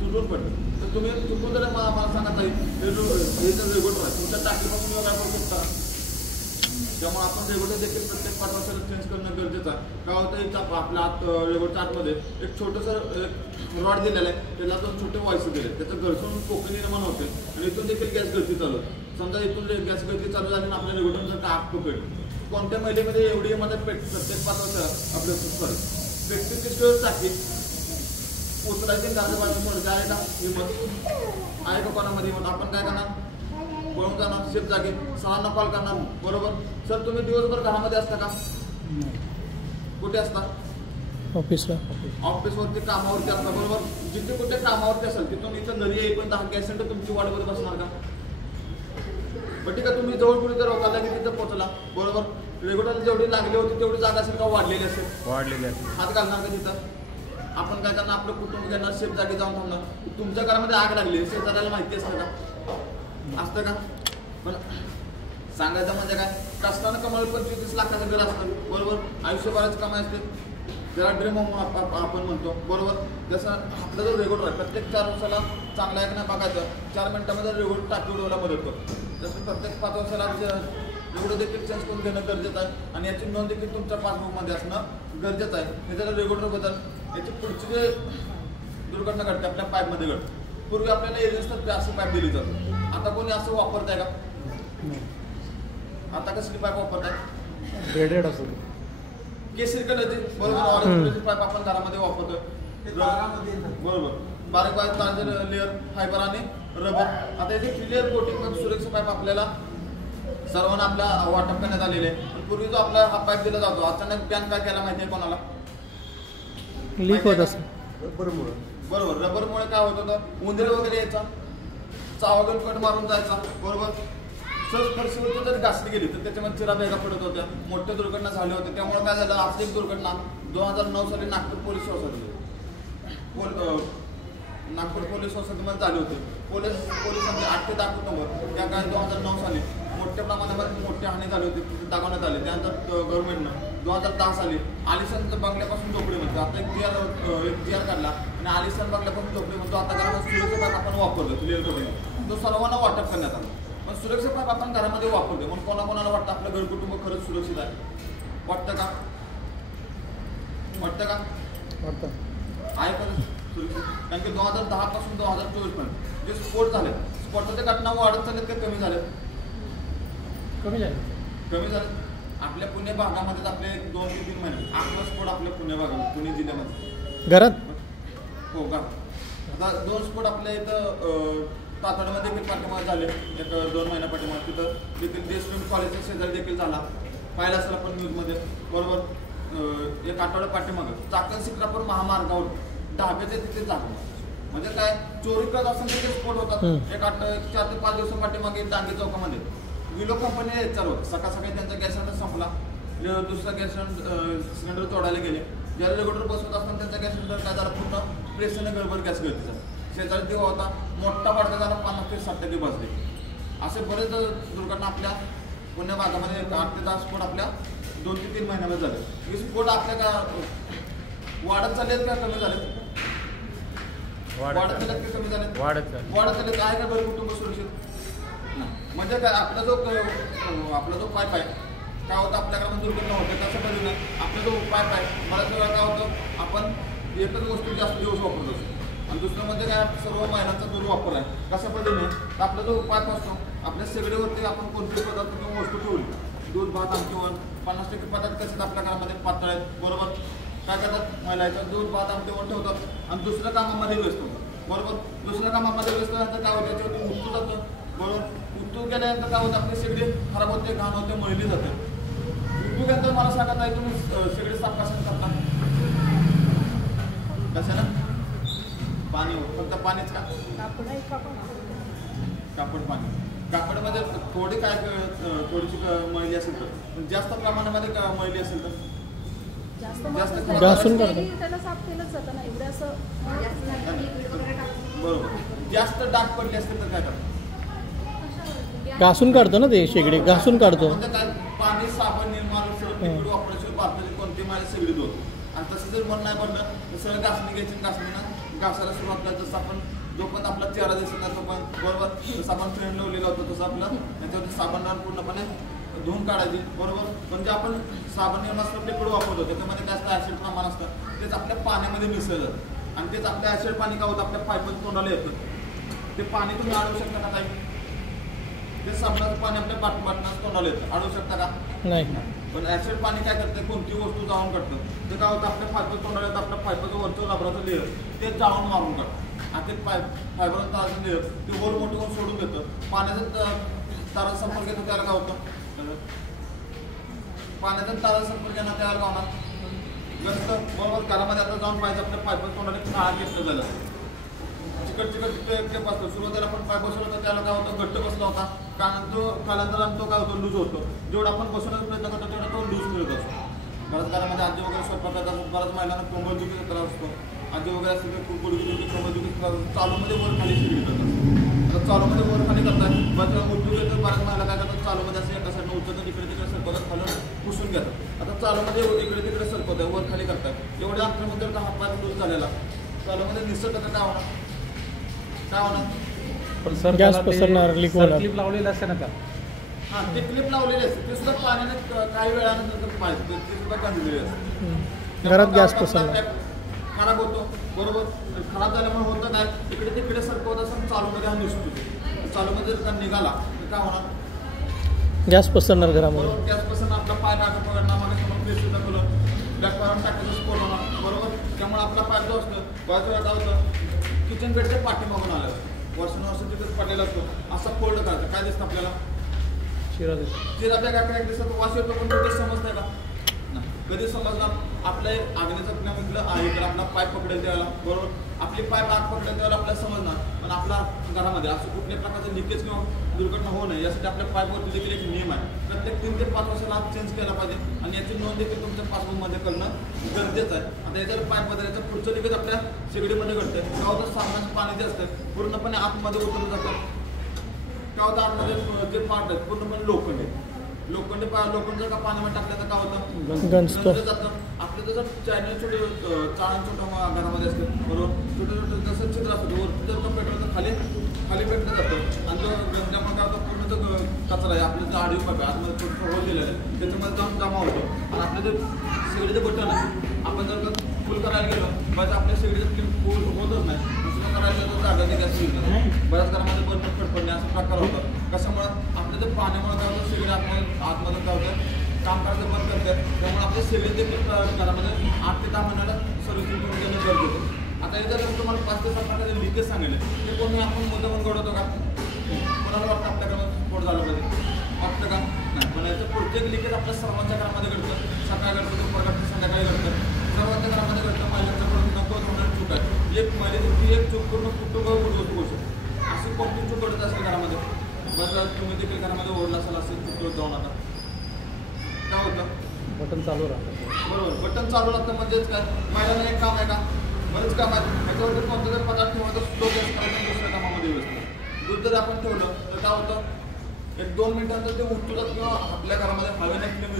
तुटून पडलं तर तुम्ही चुकून जर मला सांगा ताई, हे जर रेग्युलेटर आहे तुमच्या टाकीपासून काय करू शकता. त्यामुळे आपण रेग्युलेटर देखील प्रत्येक 5 वर्षाला चेंज करणं गरजेचं आहे. काय होतं, आपल्या रेग्युलेटरच्या आतमध्ये एक छोटंसं रॉड दिलेलं आहे, त्याला दोन छोटे वॉयसर दिले, त्याचं घरसून पोकळी निर्माण होते आणि इथून देखील गॅस गळती चालू होते. समजा इथून गॅस गळती चालू झाली आणि आपल्या रेग्युलेटर जर का आग पकडली, कोणत्या महिलेमध्ये एवढी मध्ये प्रत्येक 5 वर्षाला आपल्या पेट्रोल टाकी उचलायची गाजवायची आहे का हिंमत आहे का कोणामध्ये? मग आपण काय करणार, पळून जाणार शेत जागे, 6 कॉल करणार. बरोबर, सर तुम्ही दिवसभर घरामध्ये असता का? कुठे असता? ऑफिसला. ऑफिसवरती कामावरती असता. बरोबर, जिथे कुठे कामावरती असेल तिथून इथं घरी येईपर्यंत 10 गॅस सिलेंडर तुमची वाटवर बसणार का? पण ठीक आहे, तुम्ही जवळ कुठे जर होता की तिथं पोहोचला. बरोबर, रेग्युलर जेवढी लागली होती तेवढी जागा असेल का वाढलेली असेल? वाढलेली असेल. हात घालणार का तिथं? आपण काय करणार, आपलं कुटुंब घेणार, शेत जागी जाऊन थांबणार. तुमच्या घरामध्ये आग लागली, शेजाऱ्याला माहिती असतं का? असतं का? पण सांगायचं म्हणजे काय, कष्टानं कमाल 25-30 लाखाचं घर असतं. बरोबर, आयुष्यभराची कमाई असते, त्याला ड्रीम होम आपण म्हणतो. बरोबर, जसं आपला जो रेग्युलेटर आहे प्रत्येक 4 वर्षाला चांगला आहे का नाही बघायचं, 4 मिनिटामध्ये रेग्युलेटर टाकी उडवायला मदत करतो. जसं प्रत्येक 5 वर्षाला रेग्युलेटर देखील चेंज करून घेणं गरजेचं आहे आणि याची नोंद देखील तुमच्या पासबुकमध्ये असणं गरजेचं आहे. हे जरा रेग्युलेटर बद्दल याची पुढची जे दुर्घटना घडते आपल्या पाईपमध्ये घडते. पूर्वी आपल्याला एजन्सनं अशी पाईप दिली जाते, आता कोणी असं वापरत आहे का? आता कसली पाईप वापरतात? ब्रेडेड असतो केसरी कलरची बरोबर ऑरेंज कलरची पाईप आपण घरामध्ये वापरतोय बरोबर. बारीक बारीक तांजे लेअर फायबर आणि रबर. आता इथे क्लिअर कोटिंग पण सुरक्षा पाईप आपल्याला सर्वांना आपल्या वाटप करण्यात आलेले आहे. पूर्वी जो आपला हा पाईप दिला जातो अचानक बॅन काय केला माहिती आहे कोणाला? लीक होत असं बरोबर. रबरमुळे काय होत होतं, उंदीर वगैरे यायचा, चावागून कट मारून जायचा बरोबर. सहज फरशीवरती जर घासली गेली तर त्याच्यामध्ये चिरा भेगा पडत होत्या, मोठ्या दुर्घटना झाल्या होत्या. त्यामुळे काय झालं, आज एक दुर्घटना 2009 साली नागपूर पोलीस सोसायटीमध्ये झाली होती. पोलिसांचे 8 ते 10 कुटुंब त्या काळात 2009 साली मोठ्या प्रमाणामध्ये मोठी हानी झाली होती, तिथे दाखवण्यात आले. त्यानंतर गव्हर्नमेंटनं 2010 साली आलिशान बंगल्यापासून झोपडी म्हणतो आता एक जी आर काढला आणि आलिशान बंगल्यापासून झोपडी म्हणतो आता घरामध्ये सुरक्षा पाईप आपण वापरतो क्लिअर करून तो सर्वांना वाटप करण्यात आला. पण सुरक्षा पाईप आपण घरामध्ये वापरतो म्हणून कोणाकोणाला वाटतं आपलं घर कुटुंब खरंच सुरक्षित आहे? वाटतं का? वाटतं आहे का सुरक्षित? कारण की 2010 पासून 2024 पर्यंत जे स्फोट झाले, स्फोटाच्या घटना वाढत चालत का कमी झाले? कमी झालं. आपल्या पुणे भागामध्ये आपले 2 ते 3 महिने 8 स्फोट आपल्या पुणे भागामध्ये, पुणे जिल्ह्यामध्ये घरात हो का. आता 2 स्फोट आपल्या इथं तातडमध्ये देखील पाठीमागे झाले 1-2 महिन्या पाठीमागे. तिथं देखील देशप्रेम कॉलेजच्या शेजारी देखील झाला, पाहिला असेल आपण न्यूजमध्ये बरोबर. 1 आठवड्या पाठीमागं चाकण शिक्रापूर महामार्गावर ढाब्याच्या तिथे झालं. म्हणजे काय, चोरी करत असताना तिथे स्फोट होतात. 4 ते 5 दिवसा पाठीमागे डांगे चौकामध्ये विलो कंपनी चालवत सकाळ सकाळी त्यांचा गॅस सिलेंडर संपला, दुसरा गॅस सिलेंडर तोडायला गेले. ज्याला रेग्युलेटर बसवत असताना त्यांचा गॅस सिलेंडर काय झाला, पूर्ण प्रेशरने गडबड गॅस गळती झाला. शेजारी दिवा होता, मोठा वाढता झाला, 50 ते 60 भाजले. असे बरेच दुर्घटना आपल्या पुणे भागामध्ये 8 ते 10 स्फोट आपल्या 2 ते 3 महिन्यामध्ये झाले. हे स्फोट आपल्या का वाढत चाललेत का कमी झालेत? वाढत चालत का कमी झालेत? वाढत चालले. काय का बरं कुटुंब सुरक्षित? म्हणजे काय, आपला जो पाईप आहे काय होतं, आपल्या घरामध्ये दुर्घटना होते तशा पद्धतीनं आपला जो पाईप आहे बऱ्याच वेळा काय होतं, आपण एकच गोष्टी जास्त दिवस वापरत असतो. आणि दुसरं म्हणजे काय, सर्व महिलांचा दुर्वापर आहे. कशा पद्धतीने तर आपला जो पाईप असतो आपल्या शेगडीवरती आपण कोणतेही पदार्थ किंवा वस्तू ठेवली, दूध भात आमटी 50% पदार्थ कसे आपल्या घरामध्ये पातळ आहेत बरोबर. काय करतात महिला, दूध भात आमटी ठेवतात आणि दुसऱ्या कामामध्ये व्यस्त होतात बरोबर. दुसऱ्या कामामध्ये व्यस्त झाल्यानंतर काय होतं, त्याच्यावरती उठतो जातं बरोबर. उठून गेल्यानंतर काय होतं, आपली शेगडी खराब होते, घाण होते, मळली जाते. उठून गेल्यानंतर मला सांगत आहे तुम्ही शेगडी साफ कसं करता? कशाला? पाणी, फक्त पाणीच का? कापड पाणी. कापडमध्ये थोडी काय थोडीशी मळली असेल तर, जास्त प्रमाणामध्ये मळली असेल तर घासून काढतो. त्याला साफ केलंच जातं ना, एवढं असं बरोबर. जास्त डाग पडले असतील तर काय करतात? घासून काढतो ना, ते शेगडी घासून काढतो. म्हणजे काय, पाणी साबण निर्माण लिक्विड वापरायची भारताची कोणती माझी सगळी धुतो. आणि तसं जर मन नाही पडलं तर सगळं घासणी घ्यायची, घासणीनं घासायला सुरुवात करायचं. जसं आपण जोपर्यंत आपला चेहरा दिसत नाही तोपर्यंत बरोबर, जसं आपण फ्रेम लावलेला होतो तसं आपलं त्याच्यावरती साबण पूर्णपणे धुवून काढायची बरोबर. म्हणजे आपण साबण निर्माण लिक्विड वापरतो त्याच्यामध्ये जास्त ऍसिड प्रमाण असतं, तेच आपल्या पाण्यामध्ये मिसळलं जातं आणि तेच आपल्या ऍसिड पाणी काय होतं, आपल्या पाईपमध्ये तोंडाला येतं. ते पाणी तुम्ही अडवू शकता का काही? ते साबणाचं पाणी आपल्या बाटणात तोंडाला येतं, अडवू शकता का? नाही. पण ऍसिड पाणी काय करतं, कोणती वस्तू जाळून काढतं. ते काय होतं, आपल्या फायबर तोंडाला येतं, आपल्या फायबरचं वरचं रबराचं लेअर ते जाळून मारून काढतं आणि ते फायबरचं ताराचं लेअर ते वर मोठं करून सोडून देतं. पाण्याचं तारा संपर्क येतो त्याला काय होतं, पाण्याचा तारा संपर्क येणार त्याला काय होणार, जास्त बरोबर. घरामध्ये आता जाऊन पाहिजे आपल्या फायबर तोंडाला काळा घेतलं झालं, चिकट असतो. सुरुवातीला आपण पाय बसवला होता त्याला काय होतं, घट्ट बसला होता, कारण तो कालांतराने तो काय होतो, लूज होतो. जेवढा आपण बसवण्याचा प्रयत्न करतो तेवढा तो लूज मिळत असतो. बऱ्याच घरामध्ये आजी वगैरे स्वयंपाक करतात, बऱ्याच महिलांना कोंबडदुखीचा त्रास असतो. आजी वगैरे असतील तर गुडघेदुखी, कोंबडदुखीचा त्रास असतो. चालूमध्ये वर खाली शिकली करतात. आता चालूमध्ये वर खाली करतात, बऱ्याच उठून येतात. बऱ्याच महिला काय करतात, चालूमध्ये असं एका साईडनं उचलतात, इकडे तिकडे सरकवतात, खालून पुसून घेतात. आता चालूमध्ये इकडे तिकडे सरकवतात, वर खाली करतात. एवढ्या अंतरामध्ये हा पाय लूज झालेला चालूमध्ये निसर्ग काय होणार, काय होणार, गॅस पसरणार, लीक होणार. क्लिप लावलेलं असते ना का? हां, ते क्लिप लावलेली असते, ते सुद्धा पाण्याने काही वेळानंतर पाहिजे ते सुद्धा काढलेली असते. घरात गॅस पसरणार, खराब होतो बरोबर. खराब झाल्यामुळे होतं काय, इकडे तिकडे सरकवत असं चालूमध्ये हा निसतो. चालूमध्ये जर का निघाला तर काय होणार, गॅस पसरणार घरामध्ये. बरोबर गॅस पासून आपला पाय मागे पकडणार मागे समोर प्रेस दाखवलं ब्लॅक पारून टाकायचं स्फोट होणार बरोबर. त्यामुळे आपला पाय जो असतो बाजूला काय होतं किचन बेडच्या पाठीमागून आलं वर्षानुवर्ष तिथेच पडलेला असतो असा फोल्ड करायचा काय दिसतं आपल्याला चिरा त्या काय दिसत वास येतो पण कुठे समजतंय का नाही. कधी समजणार आपल्या आग्नेचं म्हटलं आहे तर आपला पाय पकडेल त्यावेळेला बरोबर आपली पाय आग पकडेल त्यावेळेला आपल्याला समजणार. पण आपल्या घरामध्ये असं कुठल्याही प्रकारचं लिकेज किंवा दुर्घटना होऊ नये यासाठी आपल्या पाईपवरती देखील एक नियम आहे. प्रत्येक 3 ते 5 वर्षाला आग चेंज केला पाहिजे आणि याची नोंद देखील तुमच्या पासबुकमध्ये करणं गरजेचं आहे. आता याच्यावर पाईप बदलायचं पुढचं लिकेज आपल्या शेगडीमध्ये घडतं तेव्हा तर साबणाचं पाणी जे असतं पूर्णपणे आतमध्ये उतरलं जातं तेव्हा तर आतमध्ये जे पार्ट आहेत पूर्णपणे लोखंडी जर का पाण्यामध्ये टाकलं तर काय होतं गंजतं जातं. आपलं जसं चायना छोटे चाळण छोटं घरामध्ये असतं बरोबर छोटं जसं चित्र असतं वरती जर का पेटवलं तर खाली पेटलं जातं आणि जो गंजल्यामुळे काय होतं पूर्ण जो कचरा आहे आपलं जो आडवी पाहिजे आतमध्ये छोटं होल दिलेलं आहे त्याच्यामध्ये जाऊन जमा होतो आणि आपलं जे शेगडीचं बटन आहे आपण जर का फुल करायला गेलो बस आपल्या शेगडीचं फुल होतच नाही दुसरं करायला तर जागा ते गॅस बऱ्याच घरामध्ये बंद फडफडणे असा प्रकार होतात. कशामुळं आपलं जे पाण्यामुळे काय होतं शेगडी आतमध्ये काय होतं काम करायचं बंद करतात त्यामुळे आपल्या शेगडी देखील घरामध्ये 8 ते 10 महिन्याला सर्व्हिसिंग करून घेणं गरजेचं आहे. आता हे जर तुम्हाला 5 ते 7 प्रकारचे लिकेज सांगितले ते कोणी आपण मुद्दामून घडवतो का कोणाला वाटतं आपल्या घरामध्ये स्फोट झाला पाहिजे वाटतं का नाही. पण याचं पुढचं लिकेज आपल्या सर्वांच्या घरामध्ये घडतं सकाळी घडतं दुपार घडतं संध्याकाळी घडतं सर्वांच्या घरामध्ये घडतं. महिलांच्याकडून नको होणारी चूक आहे एक महिलेची एक चूक पूर्ण कुटुंब उद्ध्वस्त होऊ शकतो अशी कोणती चूक घडत असते घरामध्ये. बरं तुम्ही देखील घरामध्ये ओढला असाल असं चुकवत जाऊन आता काय होतं बटन चालू राहतं बरोबर बटन चालू राहतं म्हणजेच काय महिलांना एक काम आहे का बरेच काम आहे ह्याच्यावरती कोणता जर पदार्थ ठेवला तर स्लो गॅस करायचं दुसऱ्या कामामध्ये व्यवस्थित दूध जर आपण ठेवलं तर काय होतं 1-2 मिनिटांचं ते उठतात किंवा आपल्या घरामध्ये हवेने किंवा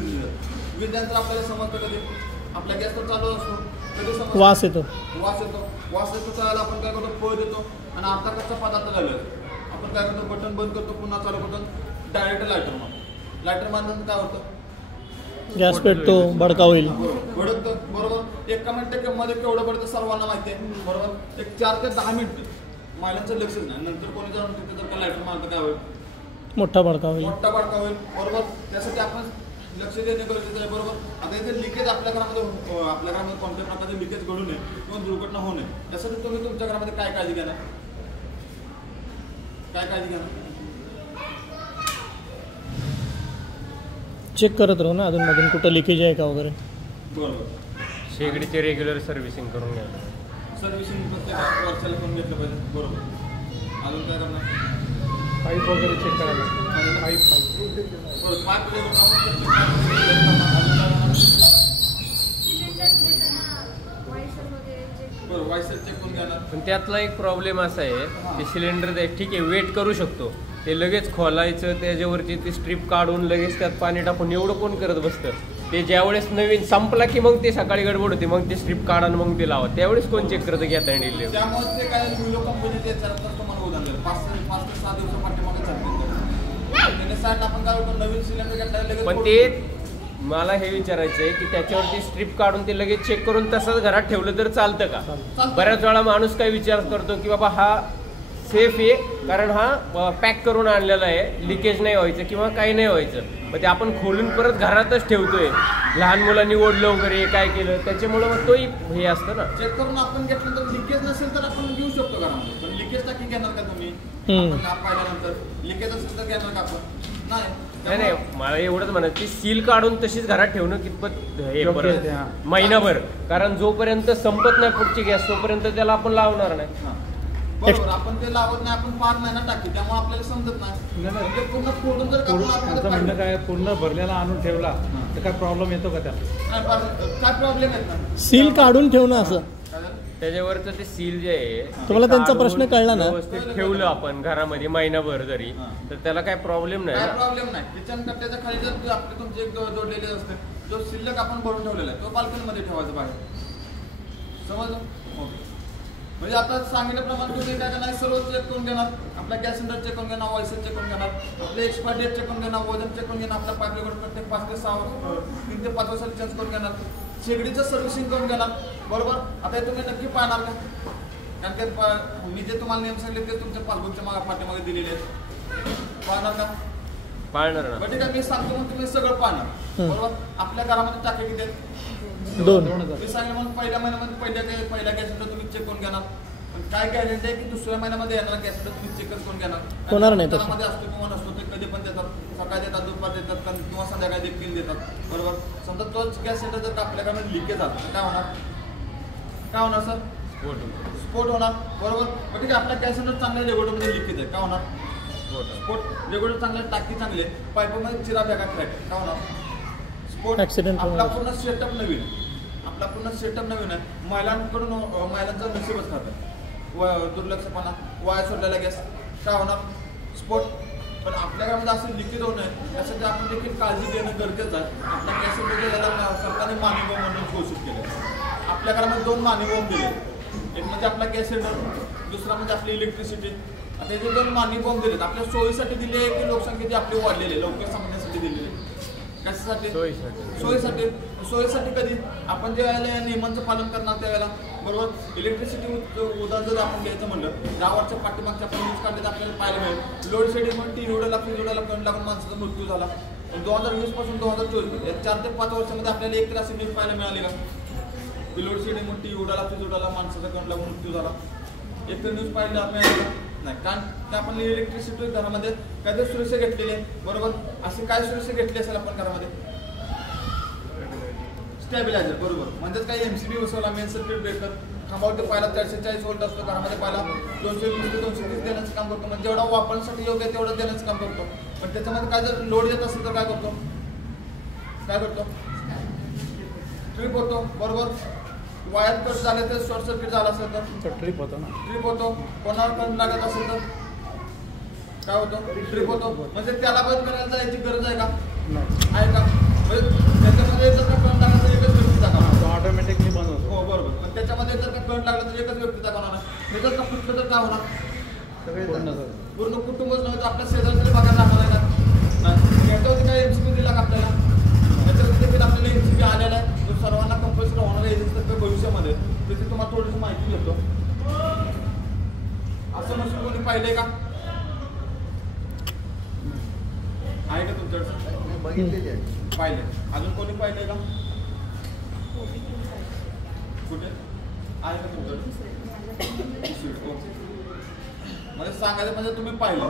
वीज त्यानंतर आपल्याला समजतं कधी आपला गॅस तर चालू असतो कधी समजतं वास येतो त्यावेळेला आपण काय करतो पळ देतो आणि आता कच्चा पदार्थ झालं आपण काय करतो बटन बंद करतो पुन्हा चालू करतो डायरेक्ट लायटर मारल्यानंतर काय होतं गॅस पेटतो भडका होईल भडकतं बरोबर. 1 मिनिट मध्ये केवढं पडतं सर्वांना माहिती आहे बरोबर. एक 4 ते 10 मिनिट महिलांचं लक्षच नाही नंतर कोणी जाऊन तिथे जर का लायटर मारतं काय होईल मोठा भडका होईल बरोबर. त्यासाठी आपण लक्ष देणे गरजेचं आहे बरोबर. आता इथे लिकेज आपल्या घरामध्ये कोणत्या प्रकारचे लिकेज घडू नये किंवा दुर्घटना होऊ नये त्यासाठी तुम्ही तुमच्या घरामध्ये काय काळजी घेणार चेक करत राहू ना अधूनमधून कुठं लिकेज आहे का वगैरे बरोबर. शेगडीचे रेग्युलर सर्व्हिसिंग करून घ्या सर्व्हिसिंग प्रत्येक वर्षाला करून घेतलं पाहिजे बरोबर. अजून काय करणार पाईप वगैरे चेक करायला पण त्यातला एक प्रॉब्लेम असा आहे की सिलेंडर ठीक आहे वेट करू शकतो ते लगेच खोलायचं त्याच्यावरची ती स्ट्रीप काढून लगेच त्यात पाणी टाकून एवढं कोण करत बसतं ते ज्यावेळेस नवीन संपला की मग ते सकाळी गडबड होते मग ते स्ट्रीप काढा मग ते लावा त्यावेळेस कोण चेक करतं घेता येईल त्यामुळे ते काय व्हिडिओ कंपनी तुम्हाला उदाहरण दिलं 5 ते 6 दिवसा पाठीमागे चालते आपण काय होतो नवीन सिलेंडर पण ते मला हे विचारायचं आहे की त्याच्यावरती स्ट्रीप काढून ते लगेच चेक करून तसंच घरात ठेवलं तर चालतं का. बऱ्याच वेळा माणूस काय विचार करतो की बाबा हा सेफ आहे कारण हा पॅक करून आणलेला आहे लिकेज नाही व्हायचं किंवा काही नाही व्हायचं मग ते आपण खोलून परत घरातच ठेवतोय लहान मुलांनी ओढलं वगैरे काय केलं त्याच्यामुळे मग तोही हे असतं ना. चेक करून आपण घेतलं तर लिकेज नसेल तर आपण घेऊ शकतो घरामध्ये पण लिकेज टाकी घेणार का तुम्ही पाहिल्यानंतर लिकेज असेल तर घेणार का आपण नाही मला एवढंच म्हणत की सील काढून तशीच घरात ठेवणं कितपत हे परत महिनाभर कारण जोपर्यंत संपत नाही पुढची गॅस तोपर्यंत त्याला आपण लावणार नाही बरोबर. आपण ते लावत नाही आपण 5 महिना टाकी त्यामुळे आपल्याला समजत नाही पूर्ण फोडून जर म्हणणं काय पूर्ण भरलेला आणून ठेवला तर काय प्रॉब्लेम येतो का त्याला काय प्रॉब्लेम येत ना सील काढून ठेवणं असं त्याच्यावरचं ते सील जे आहे तुम्हाला त्यांचा प्रश्न कळला ना व्यवस्थित ठेवलं आपण घरामध्ये महिनाभर जरी तर त्याला काय प्रॉब्लेम नाही किचन कट्ट्याच्या खाली जर आपले तुमचे एक जोडलेले असते जो शिल्लक आपण भरून ठेवलेला आहे तो बाल्कनीमध्ये ठेवायचा बाहेर समजलं. म्हणजे आता सांगितल्याप्रमाणे तुम्ही काय करणार सर्व चेक करून घेणार आपला गॅस सिलेंडर चेक करून घेणार ऑइल चेक करून घेणार आपले एक्सपायरी डेट चेक करून घेणार वजन चेक करून घेणार आपल्या पाईप रेकॉर्ड प्रत्येक 5 ते 3 ते 5 वर्षाला चेंज करून घेणार शेगडीचं सर्व्हिसिंग करून घेणार बरोबर. आता हे तुम्ही नक्की पाहणार का कारण की मी जे तुम्हाला नियम सांगितले ते तुमच्या पासबुकच्या पाठीमागे दिलेले आहेत पाहणार का पाळणार ना. ठीक आहे, मी सांगतो मग तुम्ही सगळं पाहणार बरोबर. आपल्या घरामध्ये टाके किती आहेत? 2. मी सांगितलं म्हणून पहिल्या महिन्यामध्ये पहिल्या गॅस सिलेंडर तुम्ही चेक करून घेणार. पण काय गॅरंटी आहे की दुसऱ्या महिन्यामध्ये येणार गॅस सिलेंडर तुम्ही चेक करून घेणार? होणार नाही तसं. घरामध्ये असतो किंवा नसतो, ते कधी पण देतात, सकाळी देतात, दुपार देतात किंवा संध्याकाळी देखील देतात बरोबर. समजा तोच गॅस सिलेंडर जर आपल्या घरामध्ये लिकेज झाला काय होणार? काय होणार सर? स्फोट होणार बरोबर. मग ठीक आहे, आपल्या गॅस सिलेंडर चांगल्या रेग्युलेटरमध्ये लिकेज आहे काय होणार? स्फोट. रेग्युलेटर चांगले, टाकी चांगली आहे, पाईपमध्ये चिरा भेगा क्रॅक काय होणार? स्फोट. Accident आपला होणार. पूर्ण सेटअप नवीन, आपला पूर्ण सेटअप नवीन आहे. महिलांकडून महिलांचं नशीबच खातं, दुर्लक्षपणा, वाया सोडलेला गॅस काय होणार? स्फोट. पण आपल्या घरामध्ये असं लिकेज होऊ नये यासाठी आपण देखील काळजी घेणं गरजेचं आहे. आपल्या गॅस सिलेंडर सरकारने मानवी बॉम्ब म्हणून घोषित केलं. आपल्या घरामध्ये 2 मानवी बॉम्ब दिले, एक म्हणजे आपला गॅस सिलेंडर, दुसरा म्हणजे आपली इलेक्ट्रिसिटी. आता हे 2 मानवी बॉम्ब दिलेत आपल्या सोयीसाठी दिले आहे की लोकसंख्येची आपली वाढलेली आहे लवकर समजण्यासाठी दिलेली आहे? कशासाठी? सोयीसाठी. सोयीसाठी कधी आपण ज्या वेळेला या नियमांचं पालन करणार त्यावेळेला बरोबर. इलेक्ट्रिसिटी उदाहरण जर आपण घ्यायचं म्हणलं, 10 वर्षाच्या पाठीमागच्या आपण न्यूज काढले तर आपल्याला पाहायला मिळेल लोड शेडिंग म्हणून टी उडाला फ्रीज उडाला करंट लागून माणसाचा मृत्यू झाला. 2020 पासून 2024 या 4 ते 5 वर्षामध्ये आपल्याला एक तर अशी न्यूज पाहायला मिळाली का की लोड शेडिंग म्हणून टी उडाला फ्रीज उडाला माणसाचा करंट लागून मृत्यू झाला? एक तर न्यूज पाहायला मिळाली नाही. कारण ते आपण इलेक्ट्रिसिटी घरामध्ये कधी सुरक्षा घेतलेली आहे बरोबर. अशी काय सुरक्षा घेतली असेल आपण घरामध्ये? स्टॅबिलायझर बरोबर. म्हणजेच काही MCB बसवला, मेन सर्किट ब्रेकर, खांबावरती पाहिला 440 व्होल्ट असतो, घरामध्ये पाहिला 220 ते 230 देण्याचं काम करतो. म्हणजे जेवढा वापरण्यासाठी योग्य आहे तेवढं देण्याचं काम करतो. पण त्याच्यामध्ये काय जर लोड येत असेल तर काय करतो? ट्रिप होतो बरोबर. वायर कट झाले तर शॉर्ट सर्किट झाला असेल तर ट्रिप होतो ना. ट्रिप होतो. कोणावर करंट लागत असेल तर काय होतं? ट्रिप होतो. म्हणजे त्याला बंद करायला जायची गरज आहे का? आहे का? त्याच्यामध्ये जर का करंट लागला तर एकच व्यक्ती दाखवणार, तो ऑटोमॅटिकली बंद होतो. हो बरोबर. पण त्याच्यामध्ये जर का करंट लागला तर एकच व्यक्ती दाखवणार, हे जर का फुटलं तर काय होणार? पूर्ण कुटुंबच नव्हे तर आपल्या शेजारचे बघायला आम्हाला याच्यावरती काय MCB दिला का आपल्याला? याच्यावरती देखील आपल्याला MCB आलेला आहे जो सर्वांना कंपल्सरी होणार आहे भविष्यामध्ये. त्याची तुम्हाला थोडीशी माहिती घेतो. असं नसून कोणी पाहिलंय का? आहे का तुमच्याकडे? बघितलेली आहे. पाहिले. अजून कोणी पाहिलंय का? कुठे आहे का तुमच्याकडे? म्हणजे सांगायचं म्हणजे तुम्ही पाहिलं,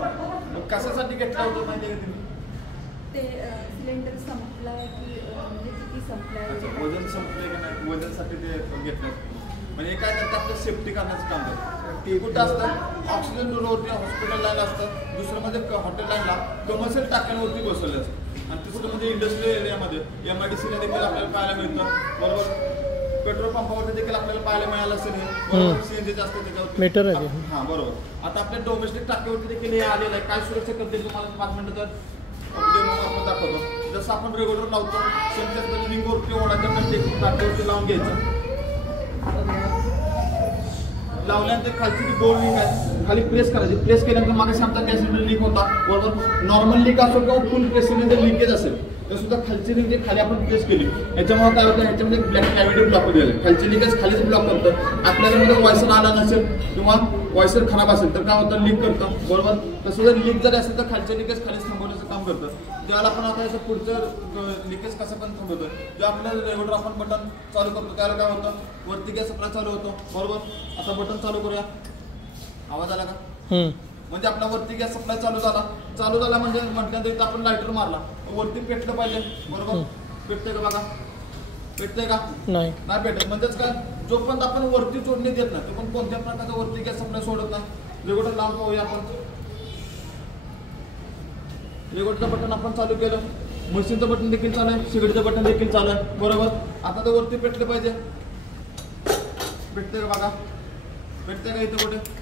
मग कशासाठी घेतलं होतं माहिती आहे का तुम्ही? ते सिलेंडर संपलाय की म्हणजे किती संपलाय? वजन संपलंय का नाही वजनसाठी ते घेतलं. म्हणजे काय करतात आपलं सेफ्टी करण्याचं काम करतं. ते कुठं असतं? ऑक्सिजन रोडवरती हॉस्पिटल लाईन असतं, दुसरं म्हणजे हॉटेल लाईनला कमर्शियल टाक्यांवरती बसवले असतं, आणि तिसरं म्हणजे इंडस्ट्रियल एरियामध्ये MIDCला देखील आपल्याला पाहायला मिळतं बरोबर. पेट्रोल पंपावरती देखील आपल्याला पाहायला मिळालं असेल हे बरोबर. CNG असतं त्याच्यावरती मीटर आहे. हां बरोबर. आता आपल्या डोमेस्टिक टाक्यावरती देखील हे आलेलं आहे. काय सुरक्षा करते तुम्हाला 5 मिनिटं तर आपण दाखवतो. जसं आपण रेग्युलर लावतो सेम रिंगवरती ओढाच्या टाक्यावरती लावून घ्यायचं. लावल्यानंतर खालची ती गोल रिंग आहे, खाली प्रेस करायची. प्रेस केल्यानंतर मागे आमचा गॅस सिलेंडर लीक होता बरोबर. नॉर्मल लीक असो किंवा फुल प्रेस सिलेंडर लिकेज असेल तर सुद्धा खालची रिंग खाली आपण प्रेस केली याच्यामुळे काय होतं? ह्याच्यामध्ये ब्लॅक कॅव्हिटी ब्लॉक दिले. खालची लिकेज खालीच ब्लॉक करतं. आपल्याकडे वॉयसर आला नसेल किंवा वॉयसर खराब असेल तर काय होतं? लीक करतं बरोबर. तसं जर लीक जरी असेल तर खालचे लिकेज खालीच थांबवण्याचं काम करतं. त्याला आपण आता याचं पुढचं लिकेज कसं पण थांबवतं. जेव्हा आपल्याला रेग्युलर आपण बटन चालू करतो त्याला काय होतं? वरती गॅस सप्लाय चालू होतो बरोबर. आता बटन चालू करूया. आवाज आला का? म्हणजे आपला वरती गॅस सप्लाय चालू झाला म्हणजे म्हटल्यानंतर आपण लायटर मारला वरती पेटलं पाहिजे बरोबर. पेटतंय का बघा? पेटतंय का? नाही पेटत. म्हणजेच काय? जोपर्यंत आपण वरती जोडणी देत नाही पण कोणत्या प्रकारचा वरती गॅस सप्लाय सोडत नाही. रेग्युलेटर लावून पाहूया आपण. रेग्युलेटरचं बटन आपण चालू केलं, मशीनचं बटन देखील चालू आहे, सिगरेटचं बटन देखील चालू आहे बरोबर. आता तर वरती पेटलं पाहिजे. पेटतंय का बघा? पेटतंय का? इथं कुठे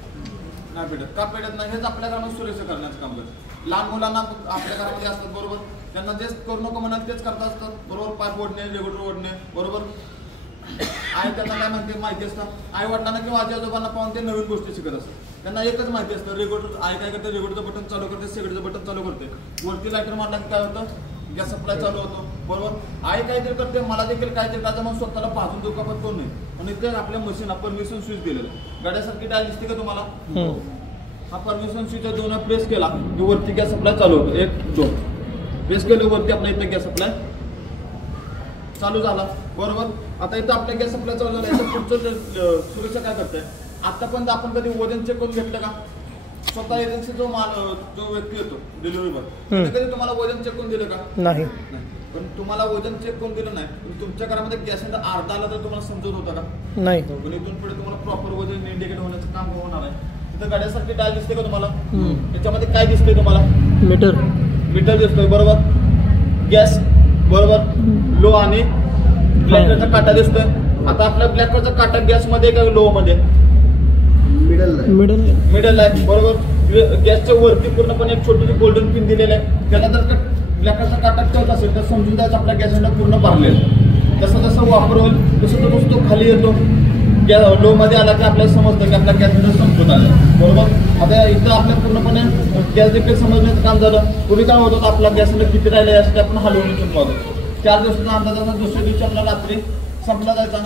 नाही पेटत. का पेटत नाही? हेच आपल्या घरामध्ये सुरक्षा करण्याचं काम करतं. लहान मुलांना आपल्या घरामध्ये असतात बरोबर. त्यांना जे करू नको म्हणाल तेच करत असतात बरोबर. पाईप ओढणे, रेग्युलेटर ओढणे बरोबर. आई त्यांना काय म्हणते माहिती असतं. आई वडिलांना किंवा आजी आजोबांना पाहून ते नवीन गोष्टी शिकत असतात. त्यांना एकच माहिती असतं रेग्युलेटर. आई काय करते? रेग्युलेटरचं बटन चालू करते, सिगरेटचं बटन चालू करते, वरती लायटर मारला की काय होतं? गॅस सप्लाय चालू होतो बरोबर. आई काहीतरी करते, मला देखील काहीतरी करायचं मग स्वतःला भाजून दुखापत करू नये आणि इथे आपल्या मशीन परमिशन स्विच दिलेलं गाड्यासारखी डायल दिसते का तुम्हाला? हा परमिशन स्विच 2 प्रेस केला की वरती गॅस सप्लाय चालू होतो. 1 2 बेस केल्यावरती आपल्या इथं गॅस सप्लाय चालू झाला, बरोबर. आता इथं आपल्या गॅस सप्लाय चालू झाला. याचं पुढचं सुरक्षा काय करतंय, आतापर्यंत आपण कधी वजन चेक करून घेतलं का? स्वतः एजन्सी जो व्यक्ती येतो डिलिव्हरी बॉय, त्याने कधी तुम्हाला वजन चेक करून दिलं का? नाही. पण तुम्हाला वजन चेक करून दिलं नाही, पण तुमच्या घरामध्ये गॅस सिलेंडर अर्धा आला तर तुम्हाला समजत होता का? नाही. पण इथून पुढे तुम्हाला प्रॉपर वजन इंडिकेट होण्याचं काम होणार आहे. तिथं गाड्यासारखी डायल दिसते का तुम्हाला? त्याच्यामध्ये काय दिसतंय तुम्हाला? मीटर दिसतोय, बरोबर. गॅस, बरोबर. लो आणि ब्लॅक कलरचा काटा दिसतोय. आता आपला ब्लॅक कलरचा काटा गॅस मध्ये का लो मध्ये? मिडल आहे, बरोबर. गॅसच्या वरती पूर्णपणे एक छोटीशी गोल्डन पिन दिलेली आहे. त्याला जर ब्लॅक कलरचा काटा ठेवत असेल तर समजून जायचं आपला गॅस सिलेंडर पूर्ण भरलेला. जसं जसं वापर होईल तसं तो खाली येतो. लो मध्ये आला की आपल्याला समजतं की आपला गॅस सिलेंडर संपून आला, बरोबर. आता इथं आपल्या पूर्णपणे गॅस देखील समजण्याचं काम झालं. पूर्वी काय होतं, आपला गॅस सिलेंडर किती राहिला यासाठी आपण हलवून शकतो. 4 दिवसाचा अंदाजाचा दुसऱ्या दिवशी आपला रात्री संपला जायचा,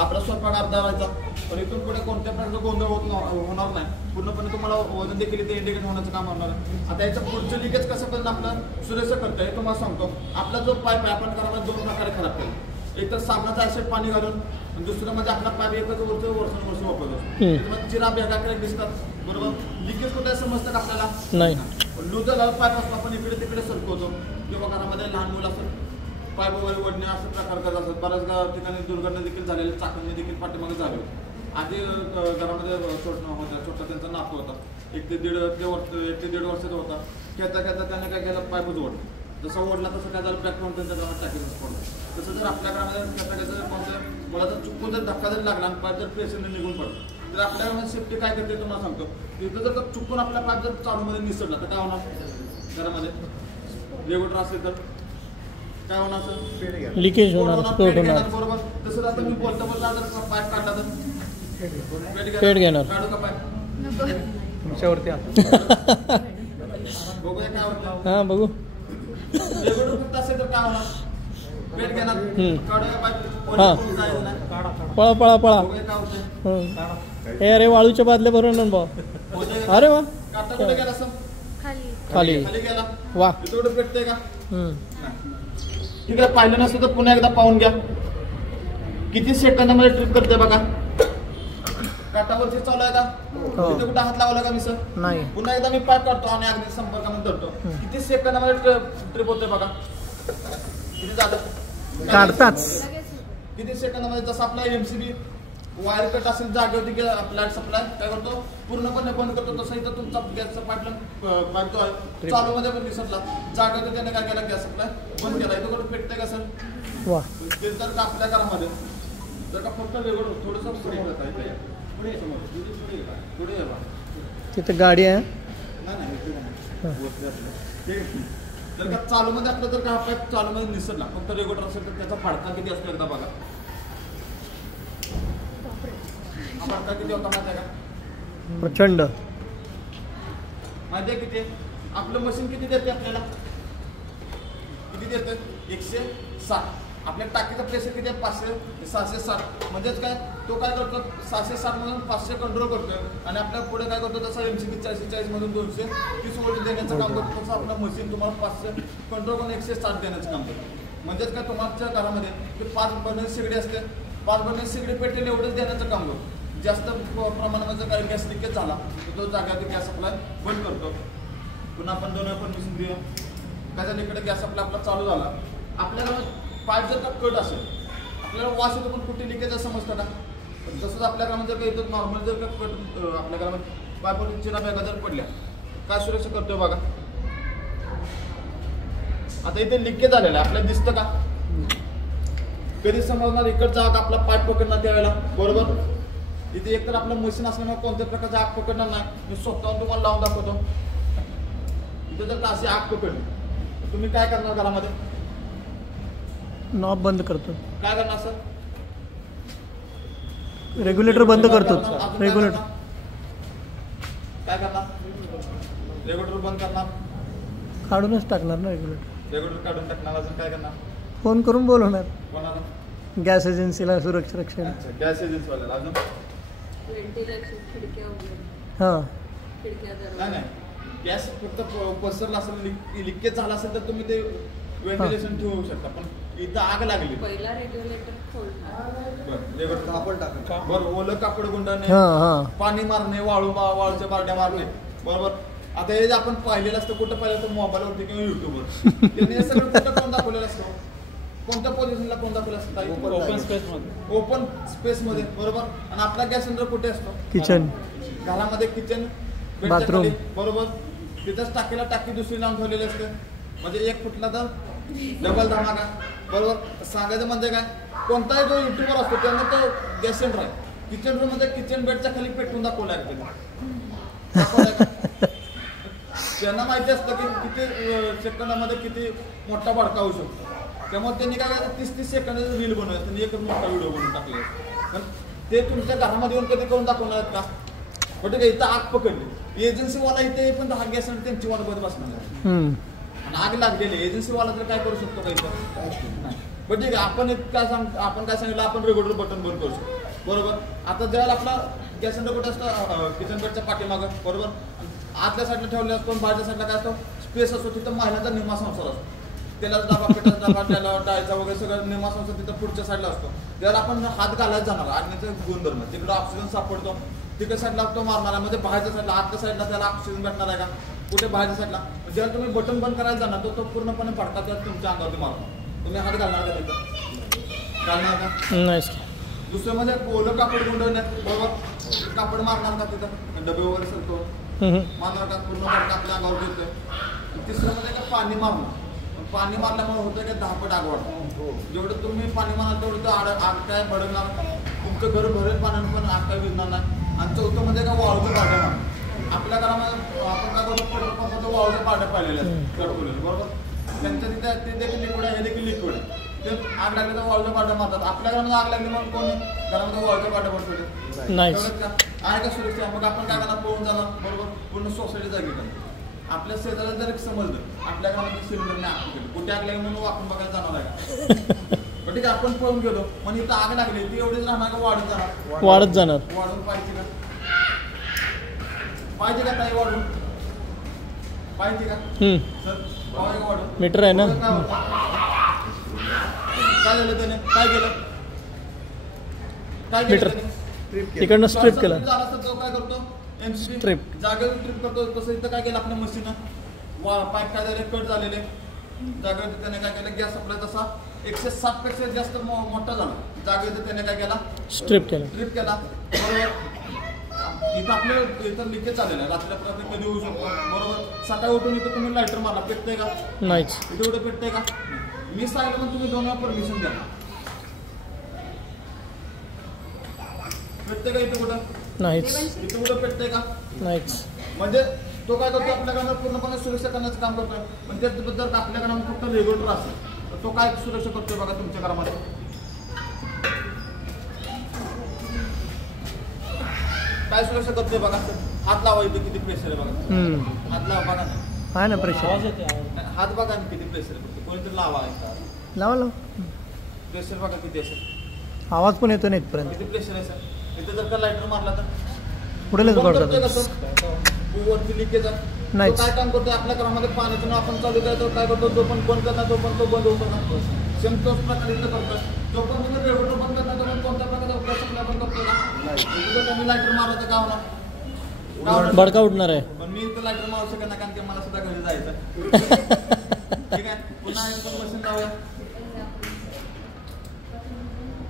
आपला स्वयंपाक अर्धा व्हायचा. पण इथून पुढे कोणत्या प्रकारचा गोंधळ होणार नाही. पूर्णपणे तुम्हाला वजन देखील इथे इंडिकेट होण्याचं काम होणार आहे. आता याचं पुढचं लिकेज कसं करणं आपलं सुरेश करतं हे तुम्हाला सांगतो. आपला जो पाईप आहे आपण घरामध्ये 2 प्रकारे खराब केला. एक तर साबणाचा ऍसिड पाणी घालून, दुसरं म्हणजे आपला पाईप एकच वर्ष वापरतो. चिरा भेगा दिसतात, बरोबर. लिकेज कुठे समजतं का आपल्याला? नाही. लूज झालेला पाईप असतो, आपण इकडे तिकडे सरकवतो किंवा घरामध्ये लहान मुलं असतात पाईप वगैरे ओढणे असं प्रकार करत असतात. बऱ्याच ठिकाणी दुर्घटना देखील झालेल्या, चाकणी देखील पाठीमागे झाले होते. आधी घरामध्ये छोटा त्यांचा नातू होता, 1 ते 1.5 वर्षाचा होता. खेळता त्याने काय केलं, पाईपच ओढला. जसं ओढला तसं काय झालं, बॅकग्राऊंड त्यांच्या घरात टाकीचं पडलं. तसं जर आपल्या घरामध्ये खेळता जर कोणतं मुलाचा चुकून जर धक्का जर लागला आणि पाईप जर प्रेशरने निघून पडलं तर आपल्या घरामध्ये सेफ्टी काय करते तुम्हाला सांगतो. तिथं जर चुकून आपला पाईप जर चालूमध्ये निसटला तर काय होणार? घरामध्ये रेग्युलेटर असेल तर काय होणार? सर लिकेज होणार, बरोबर. तसंच आता मी बोलता जर पाईप काढला तर पेट घेणार. काढू का पाईप? तुमच्यावरती बघूया काय होतं. हा, बघू. रेग्युलेटर फक्त असेल तर काय होणार? पेट घेणार. काढूया पाईप. हा. पळा बघूया काय होतं. हे अरे वाळूच्या बादल्या भरून आण भाऊ. अरे वा, काटा कुठे गेला सर? खाली गेला. वा. इथं पेटतंय का? ठीक आहे, पाहिलं नसतं तर पुन्हा एकदा पाहून घ्या. किती सेकंदामध्ये ट्रिप करते बघा. काटावरती चालू आहे का? तिथे कुठे हात लावला का मी सर? नाही. पुन्हा एकदा मी पाईप काढतो आणि अगदी संपर्कामध्ये धरतो. किती सेकंदामध्ये ट्रिप होते बघा. किती झालं? काढताच किती सेकंदामध्ये. जसं आपला एमसीबी वायर कट असेल जागेवरती लाईट सप्लाय काय करतो, पूर्णपणे बंद करतो. तसं इथं तुमचा गॅसचा पाईप जो आहे चालू मध्ये पण दिसतला, जागेवरती त्याने काय केला, गॅस सप्लाय बंद केला. इथं कुठे पेटतंय का सर? वा. ते जर का आपल्या घरामध्ये जर का फक्त वेगळं थोडंसं पुढे तिथे गाडी आहे. जर का चालू मध्ये असलं तर का पाईप चालू मध्ये निसटला, फक्त रेग्युलेटर असेल तर त्याचा फाडका किती असतो एकदा बघा. फाडका किती होता माहिती आहे का? प्रचंड. माहिती आहे किती? आपलं मशीन किती देते आपल्याला? किती देतं? 160. आपल्या टाकीचा प्रेशर किती आहे? 660. म्हणजेच काय, तो काय करतो 660 मधून 500 कंट्रोल करतोय आणि आपल्या पुढे काय करतो, तसं एमसीबी 440 मधून 230 व्होल्ट देण्याचं काम करतो. तसं आपलं मशीन तुम्हाला 500 कंट्रोल करून 160 देण्याचं काम करतो. म्हणजेच काय, तुमच्या घरामध्ये 5 बर्नर शेगडी असते, 5 बर्नर शेगडी पेटेल एवढंच देण्याचं काम करतो. जास्त प्रमाणामध्ये काही गॅस लिकेज झाला तर तो जागेवरती गॅस सप्लाय बंद करतो. पुन्हा आपण 2 परमिशन देऊ. काय झालं, इकडे गॅस सप्लाय आपला चालू झाला. आपल्याला पाईप जर का कट असेल, आपल्याला वास येतो, पण कुठे लिकेज समजतं का? तसंच आपल्या घरामध्ये जर का इथं नॉर्मल जर का कट आपल्या घरामध्ये पाईपवरती चिरा बॅगा जर पडल्या, काय सुरक्षा करतोय बघा. आता इथे लिकेज झालेलं आहे, आपल्याला दिसतं का? कधी समजणार इकडचा आग आपला पाईप पकडणार त्यावेळेला, बरोबर. इथे एकतर आपलं मशीन असल्यामुळे कोणत्या प्रकारचा आग पकडणार नाही. मी स्वतःहून तुम्हाला लावून दाखवतो. इथे जर का अशी आग पकडली, तुम्ही काय करणार घरामध्ये? नॉब बंद करतो. काय करणार सर? रेग्युलेटर बंद करतो. रेग्युलेटर काय करणार? रेग्युलेटर बंद करणार, काढूनच टाकणार ना. रेग्युलेटर काढून टाकणार. अजून काय करणार? फोन करून बोलवणार कोणाला? गॅस एजन्सीला, सुरक्षा रक्षण. गॅस एजन्सीवाल्याला. अजून व्हेंटिलेशन, खिडक्या वगैरे, हां. खिडक्या नाही दरवाजे. नाही, गॅस फक्त पसरला असेल, लिकेज झाला असेल तर तुम्ही ते व्हेंटिलेशन ठेवू शकता. पण इथं आग लागली पहिला रेग्युलेटर खोलणार. बरं कापड टाका. बरं, ओलं कापड गुंडाळणे, हां हां पाणी मारणे, वाळूच्या बारड्या मारणे. बरोबर. आता हे जे आपण पाहिलेलं असतं, कुठं पाहिलं असतं, मोबाईलवरती किंवा युट्यूबवर. त्यांनी हे सगळं कुठं कोण दाखवलेलं असतं, कोणत्या पोझिशनला कोण दाखवलं असतं, ओपन स्पेसमध्ये. ओपन स्पेस मध्ये. बरोबर. आणि आपला गॅस सिलेंडर कुठे असतो, किचन घरामध्ये किचन बाथरूम. बरोबर. तिथंच टाकीला टाकी दुसरी लावून ठेवलेली असते. म्हणजे एक फुटला तर डबल धमाका. बरोबर. सांगायचं म्हणजे काय, कोणताही जो युट्यूबर असतो त्यांना तो गॅस सिलेंडर आहे किचन रूम मध्ये किचन बेडच्या खाली पेटवून दाखवला आहे त्यांना माहिती असतं की किती सेकंदामध्ये किती मोठा भडका होऊ शकतो. त्यामुळे त्यांनी काय करायचं, 30-30 सेकंदाचा रील बनवायचं, त्यांनी एकच मोठा व्हिडिओ बनवून टाकले. पण ते तुमच्या घरामध्ये येऊन कधी करून दाखवणार आहेत का? पण ठीक आहे, इथं आग पकडली, एजन्सीवाला इथे पण हा गॅस सिलेंडर त्यांची वाट बघत बसणार आहे. आणि आग लागलेली, एजन्सीवाला तर काय करू शकतो का इथं? नाही. पण ठीक आहे, आपण आपण काय सांगितलं, आपण रेग्युलेटर बटन बंद करू शकतो. बरोबर. आता ज्यावेळेला आपला गॅस सिलेंडर कुठे असतं, किचन बेडच्या पाठीमागं. बरोबर. आतल्या साईडला ठेवलेला असतो, बाहेरच्या साईडला काय असतो, स्पेस असतो, तिथं महिलांचा निम्मा संसार असतो. त्याला डबा, पेटाचा डबा, त्याला डायचा वगैरे सगळं निम्मा संसार तिथं पुढच्या साईडला असतो. त्याला आपण हात घालायला जाणार, आग्नेचा गुणधर्म, तिकडं ऑक्सिजन सापडतो, तिकडे साईडला तो मारणार आहे. म्हणजे बाहेरच्या साईडला, आतल्या साईडला त्याला ऑक्सिजन भेटणार आहे का, कुठे बाहेरच्या साईडला. ज्याला तुम्ही बटन बंद करायला जाणार तो पूर्णपणे फडका त्यात तुमच्या अंगावरती मारतो. तुम्ही हात घालणार का तिथं, घालणार का? नाही. दुसरं म्हणजे ओलं कापड गुंडवण्यात. बरोबर. कापड मारणार का तिथं, डबे वगैरे सरतो मारणार का, पूर्ण फडका आपल्या अंगावर येतोय. तिसरं म्हणजे का पाणी मारणं. पाणी मारल्यामुळे होतं की 10 पट आग वाढतो. जेवढं तुम्ही पाणी माराल तेवढं आग काय भडकणार, तुमचं घर भरेल पाण्यानं पण आग काय विजणार नाही. आणि चौथं म्हणजे का वाळूचं पाड्या मार. आपल्या घरामध्ये आपण काय करतो, पेट्रोल पंपाचं वाळूचं पाड्या पाहिलेले असतात पेट्रोल. बरोबर. त्यांच्या तिथे ते देखील लिक्विड आहे, हे देखील लिक्विड आहे. ते आग लागली तर वाळूच्या पाड्या मारतात. आपल्या घरामध्ये आग लागली म्हणून कोणी घरामध्ये वाळूच्या पाड्या पडतो नाही. आहे का सुरक्षा? मग आपण काय करणार, पळून जाणार. बरोबर. पूर्ण सोसायटी जागी करणार. आपल्या शेजाला जर समजलं आपल्या घरामध्ये सिलेंडरने आग केली, कुठे आग लागली म्हणून आपण बघायला जाणार आहे का? पण ठीक आहे, आपण पळून गेलो, पण इथं आग लागली, ती एवढीच राहणार का वाढत जाणार? वाढत जाणार. वाढून पाहिजे का? पाहिजे का ताई वाढून? पाहिजे का सर? पाहिजे का वाढून? मीटर आहे ना. काय झालं त्याने, काय केलं, काय मीटर. केलं त्याने? तिकडनं स्ट्रिप केला. झाला तर तो काय करतो, Strip. जागेवर ट्रिप करतो. तसं इथं काय केलं आपल्या मशीन, पाईप काय झाले, कट झालेले जागेवर. त्याने काय केलं, गॅस सप्लाय तसा 107 पेक्षा जास्त मोठा झाला. जागेवर त्याने काय केला, स्ट्रिप केला. ट्रिप केला. बरोबर. इथं आपलं इथं लिकेज झालेलं आहे, रात्री आपल्याला कधी होऊ शकतो. बरोबर. सकाळी उठून इथं तुम्ही लायटर मारला, पेटतंय का? नाहीच. इथे कुठे पेटतंय का? मी सांगितलं पण तुम्ही 2 वेळा परमिशन द्या. पेटतंय का इथं कुठं? नाहीच. इथं कुठं पेटतंय का? नाहीच. म्हणजे तो काय करतो, आपल्याकडनं पूर्णपणे सुरक्षा करण्याचं काम करतोय. पण त्याबद्दल आपल्याकडं फक्त रेग्युलेटर असेल तर तो काय सुरक्षा करतोय बघा तुमच्या घरामध्ये. काय सुरक्षा करतोय बघा. हात लावा, इथे किती प्रेशर आहे बघा. हात लावा बघा ना. आहे ना प्रेशर. हात बघा ना किती प्रेशर आहे. कोणीतरी लावा. लावा लावा. प्रेशर बघा किती असेल. आवाज पण येतो ना इथपर्यंत. किती प्रेशर आहे सर. इथे जर का लायटर मारला तर पुढेच वरती करतात. लिकेज आहे. नाहीच. काय काम करतो, आपल्या घरामध्ये पाण्याचं आपण चालू करतो, काय करतो, जो पण बंद करणार तो पण तो बंद होतो ना. सेम तोच प्रकारे इथं करतो. जो पण तुम्ही रेग्युलेटर बंद करणार तो पण कोणत्या प्रकारचा सप्लाय बंद करतो ना. जर तुम्ही लायटर मारायचं का होणार, भडका उडणार आहे. पण मी इथं लायटर मारू शकत नाही, कारण की मला सुद्धा घरी जायचं. ठीक आहे. पुन्हा एकदम मशीन लावूया.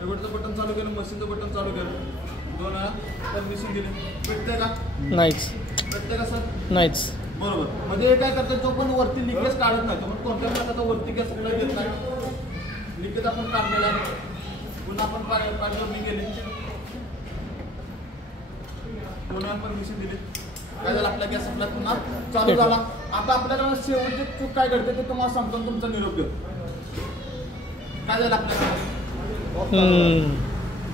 रेग्युलेटरचं बटन चालू केलं, मशीनचं बटन चालू केलं, 2 वेळा परमिशन दिली. पेटतंय का? नाहीच. पेटतंय का सर? नाहीच. बरोबर. म्हणजे हे काय करतो, जो पण वरती लिकेज काढत नाही तो पण कोणत्या प्रकारचा वरती गॅस सप्लाय देत नाही. लिकेज आपण काढलेला आहे. पुन्हा आपण पाणी गेली, पुन्हा परमिशन दिली. काय झालं, आपला गॅस सप्लाय पुन्हा चालू झाला. आता आपल्याकडे शेवटची चूक काय घडते ते तुम्हाला सांगतो, तुमचा निरोप घेतो. काय झालं आपल्याकडे,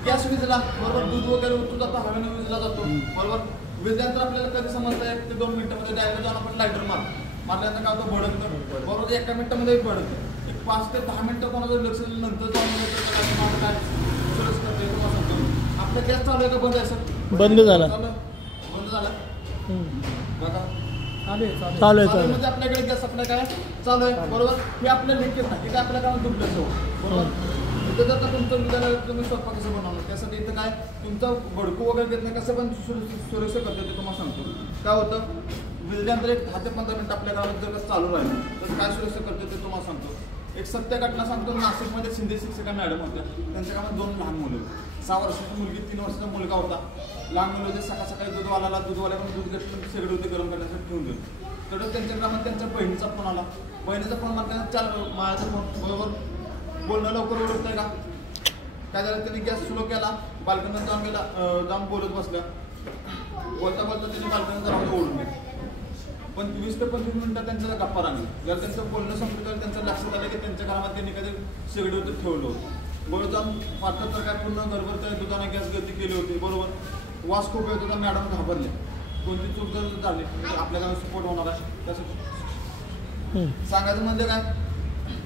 गॅस विजला. बरोबर. दूध वगैरे उतरू जातो, हवेने विजला जातो. बरोबर. विजल्यानंतर आपल्याला कधी समजतं 1 ते 2 मिनिटामध्ये डायरेक्ट जाऊन आपण लायटर मारल्यानंतर काय होतं, भडकतं. बरोबर. 1 मिनिटामध्ये भडकतं. 5 ते 10 मिनिटं कोणाचं लक्ष दिलं नंतर जाऊन काय सुरक्षित करते तुम्हाला सांगतो. आपला गॅस चालू आहे का बंद आहे सर? बंद झाला. बंद झाला बघा. चालू आहे चालू चालू आहे आहे म्हणजे आपल्याकडे गॅस आपल्या काय चालू आहे बरोबर. हे आपल्या लिकेज नाही, हे काय आपल्या कामात दुबलं बरोबर. इथं जर का तुमचं विद्यालय तुम्ही स्वतः कसं बनवणार त्यासाठी इथं काय तुमचं भडकू वगैरे देत नाही, कसं पण सुरक्षित करतो ते तुम्हाला सांगतो. काय होतं विजल्यानंतर एक 10 ते 15 मिनिट आपल्या गावात जर चालू राहिलं तर काय सुरक्षित करतो ते तुम्हाला सांगतो. एक सत्य घटना सांगतो. नाशिकमध्ये शिंदे शिक्षिका मॅडम होत्या, त्यांच्या कामात 2 लहान मुलं, 6 वर्षाची मुलगी, 3 वर्षाचा मुलगा होता. लहान मुलं होते, सकाळ सकाळी दूधवाल्याकडून दूध घेतलं, शेगडी होते गरम करण्यासाठी ठेवून दिलं. तर त्यांच्या ग्रामात त्यांच्या बहिणीचा फोन आला. बहिणीचा फोन मारताना 4 माझ्या फोन बरोबर बोलणं लवकर ओळखत आहे का काय झालं. त्यांनी गॅस सुरू केला, बाल्कनीत जाऊन गेला, जाऊन बोलत बसला. बोलता बोलता त्यांनी बाल्कनीत जाऊन ओढून गेला. पण 20 ते 25 मिनिटं त्यांच्या गप्पा रांगली. जर त्यांचं बोलणं संपलं तर त्यांचं लक्षात आलं की त्यांच्या घरामध्ये त्यांनी कधी शेगडी होतं ठेवलं होतं. गोळ जाऊन पाहतात तर काय पूर्ण गडबड त्या दुधाने गॅस गळती केली होती बरोबर. वास खूप येत होता. मॅडम घाबरले. कोणती चूक जर झाली तर आपल्या गावात सपोर्ट होणार आहे. त्यासाठी सांगायचं म्हणजे काय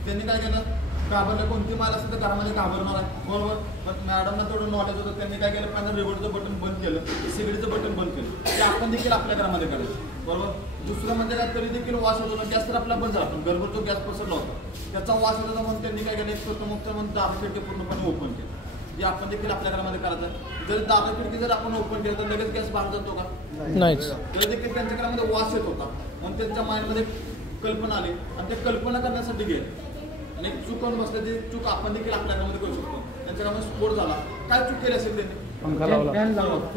त्यांनी काय केलं, घाबरलं. कोणती माल असेल तर घरामध्ये घाबरणार आहे बरोबर. पण मॅडमना थोडं नॉलेज होतं. त्यांनी काय केलं, पहिल्यांदा रेगोडचं बटन बंद केलं, सिगरेटचं बटन बंद केलं. ते आपण देखील आपल्या घरामध्ये करायचं बरोबर. दुसरं म्हणजे काय, तरी देखील वास होतो ना, गॅस तर आपला बंद झाला, पण घरभर जो गॅस पसरला होता त्याचा वास होता. म्हणून त्यांनी काय केलं, एक प्रथमोक्त म्हणून दार खिडकी पूर्णपणे ओपन केलं. जे आपण देखील आपल्या घरामध्ये करायचं आहे. जर दार खिडकी जर आपण ओपन केलं तर लगेच गॅस बाहेर जातो का नाही. तरी देखील त्यांच्या घरामध्ये वास येत होता. म्हणून त्यांच्या माइंडमध्ये कल्पना आली आणि ते कल्पना करण्यासाठी गेले आणि एक चूक करून बसले. ती चूक आपण देखील आपल्या घरामध्ये करू शकतो. त्यांच्या घरामध्ये स्फोट झाला. काय चूक केली असेल त्यांनी,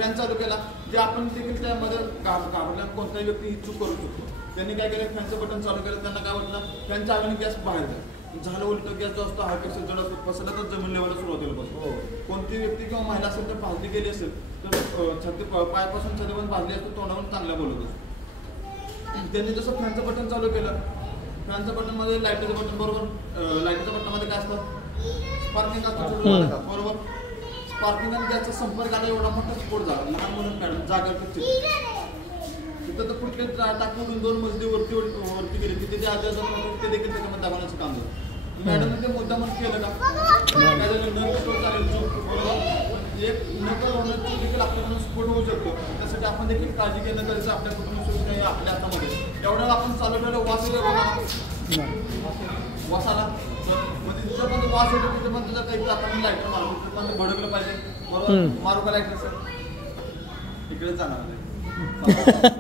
फॅन चालू केला. जे आपण देखील त्यामध्ये घाबरल्या कोणताही व्यक्ती ही चूक करू शकतो. त्यांनी काय केलं, फॅनचं बटन चालू केलं. त्यांना काय वाटलं, फॅनच्या आगाने गॅस बाहेर झालं. उलट गॅस जो असतो हायपेक्षा जड असतो, पसरला तर जमीन लेवलला सुरुवातीला बसतो. कोणती व्यक्ती किंवा महिला असेल तर भाजली गेली असेल तर छाती पायापासून छातीपर्यंत भाजली असतो, तोंडावरून चांगल्या बोलत असतो. त्यांनी जसं फॅनचं बटन चालू केलं, फॅनचं बटन मध्ये लाईटचं बटन बरोबर. लाईटच्या बटनामध्ये काय असतं, स्पार्किंग असतं बरोबर. स्पार्किंग आणि गॅसचा संपर्क आला, एवढा मोठा स्फोट झाला. लहान म्हणून मॅडम जागा तिथं तर कुठले टाकी उडून 2 मजली वरती गेले. तिथे जे आजार ते देखील त्याच्यामध्ये दाखवण्याचं काम झालं. मॅडम ते मुद्दा म्हणून केलं का, काय झालं, न स्फोट चालेल बरोबर. एक नकल होण्याची देखील आपल्याकडून स्फोट होऊ शकतो. त्यासाठी आपण देखील काळजी घेणं गरजेचं. आपल्या कुटुंब सुविधा आपल्या हातामध्ये. एवढ्या आपण चालू ठेवलं, वास येतो वासाला म्हणजे तिथं पण वास येतो. तिथे पण तुझं काही आपण लाईटर मारू, तिथं पण भडकलं पाहिजे बरोबर. मारू का लाईटर सर, इकडे जाणार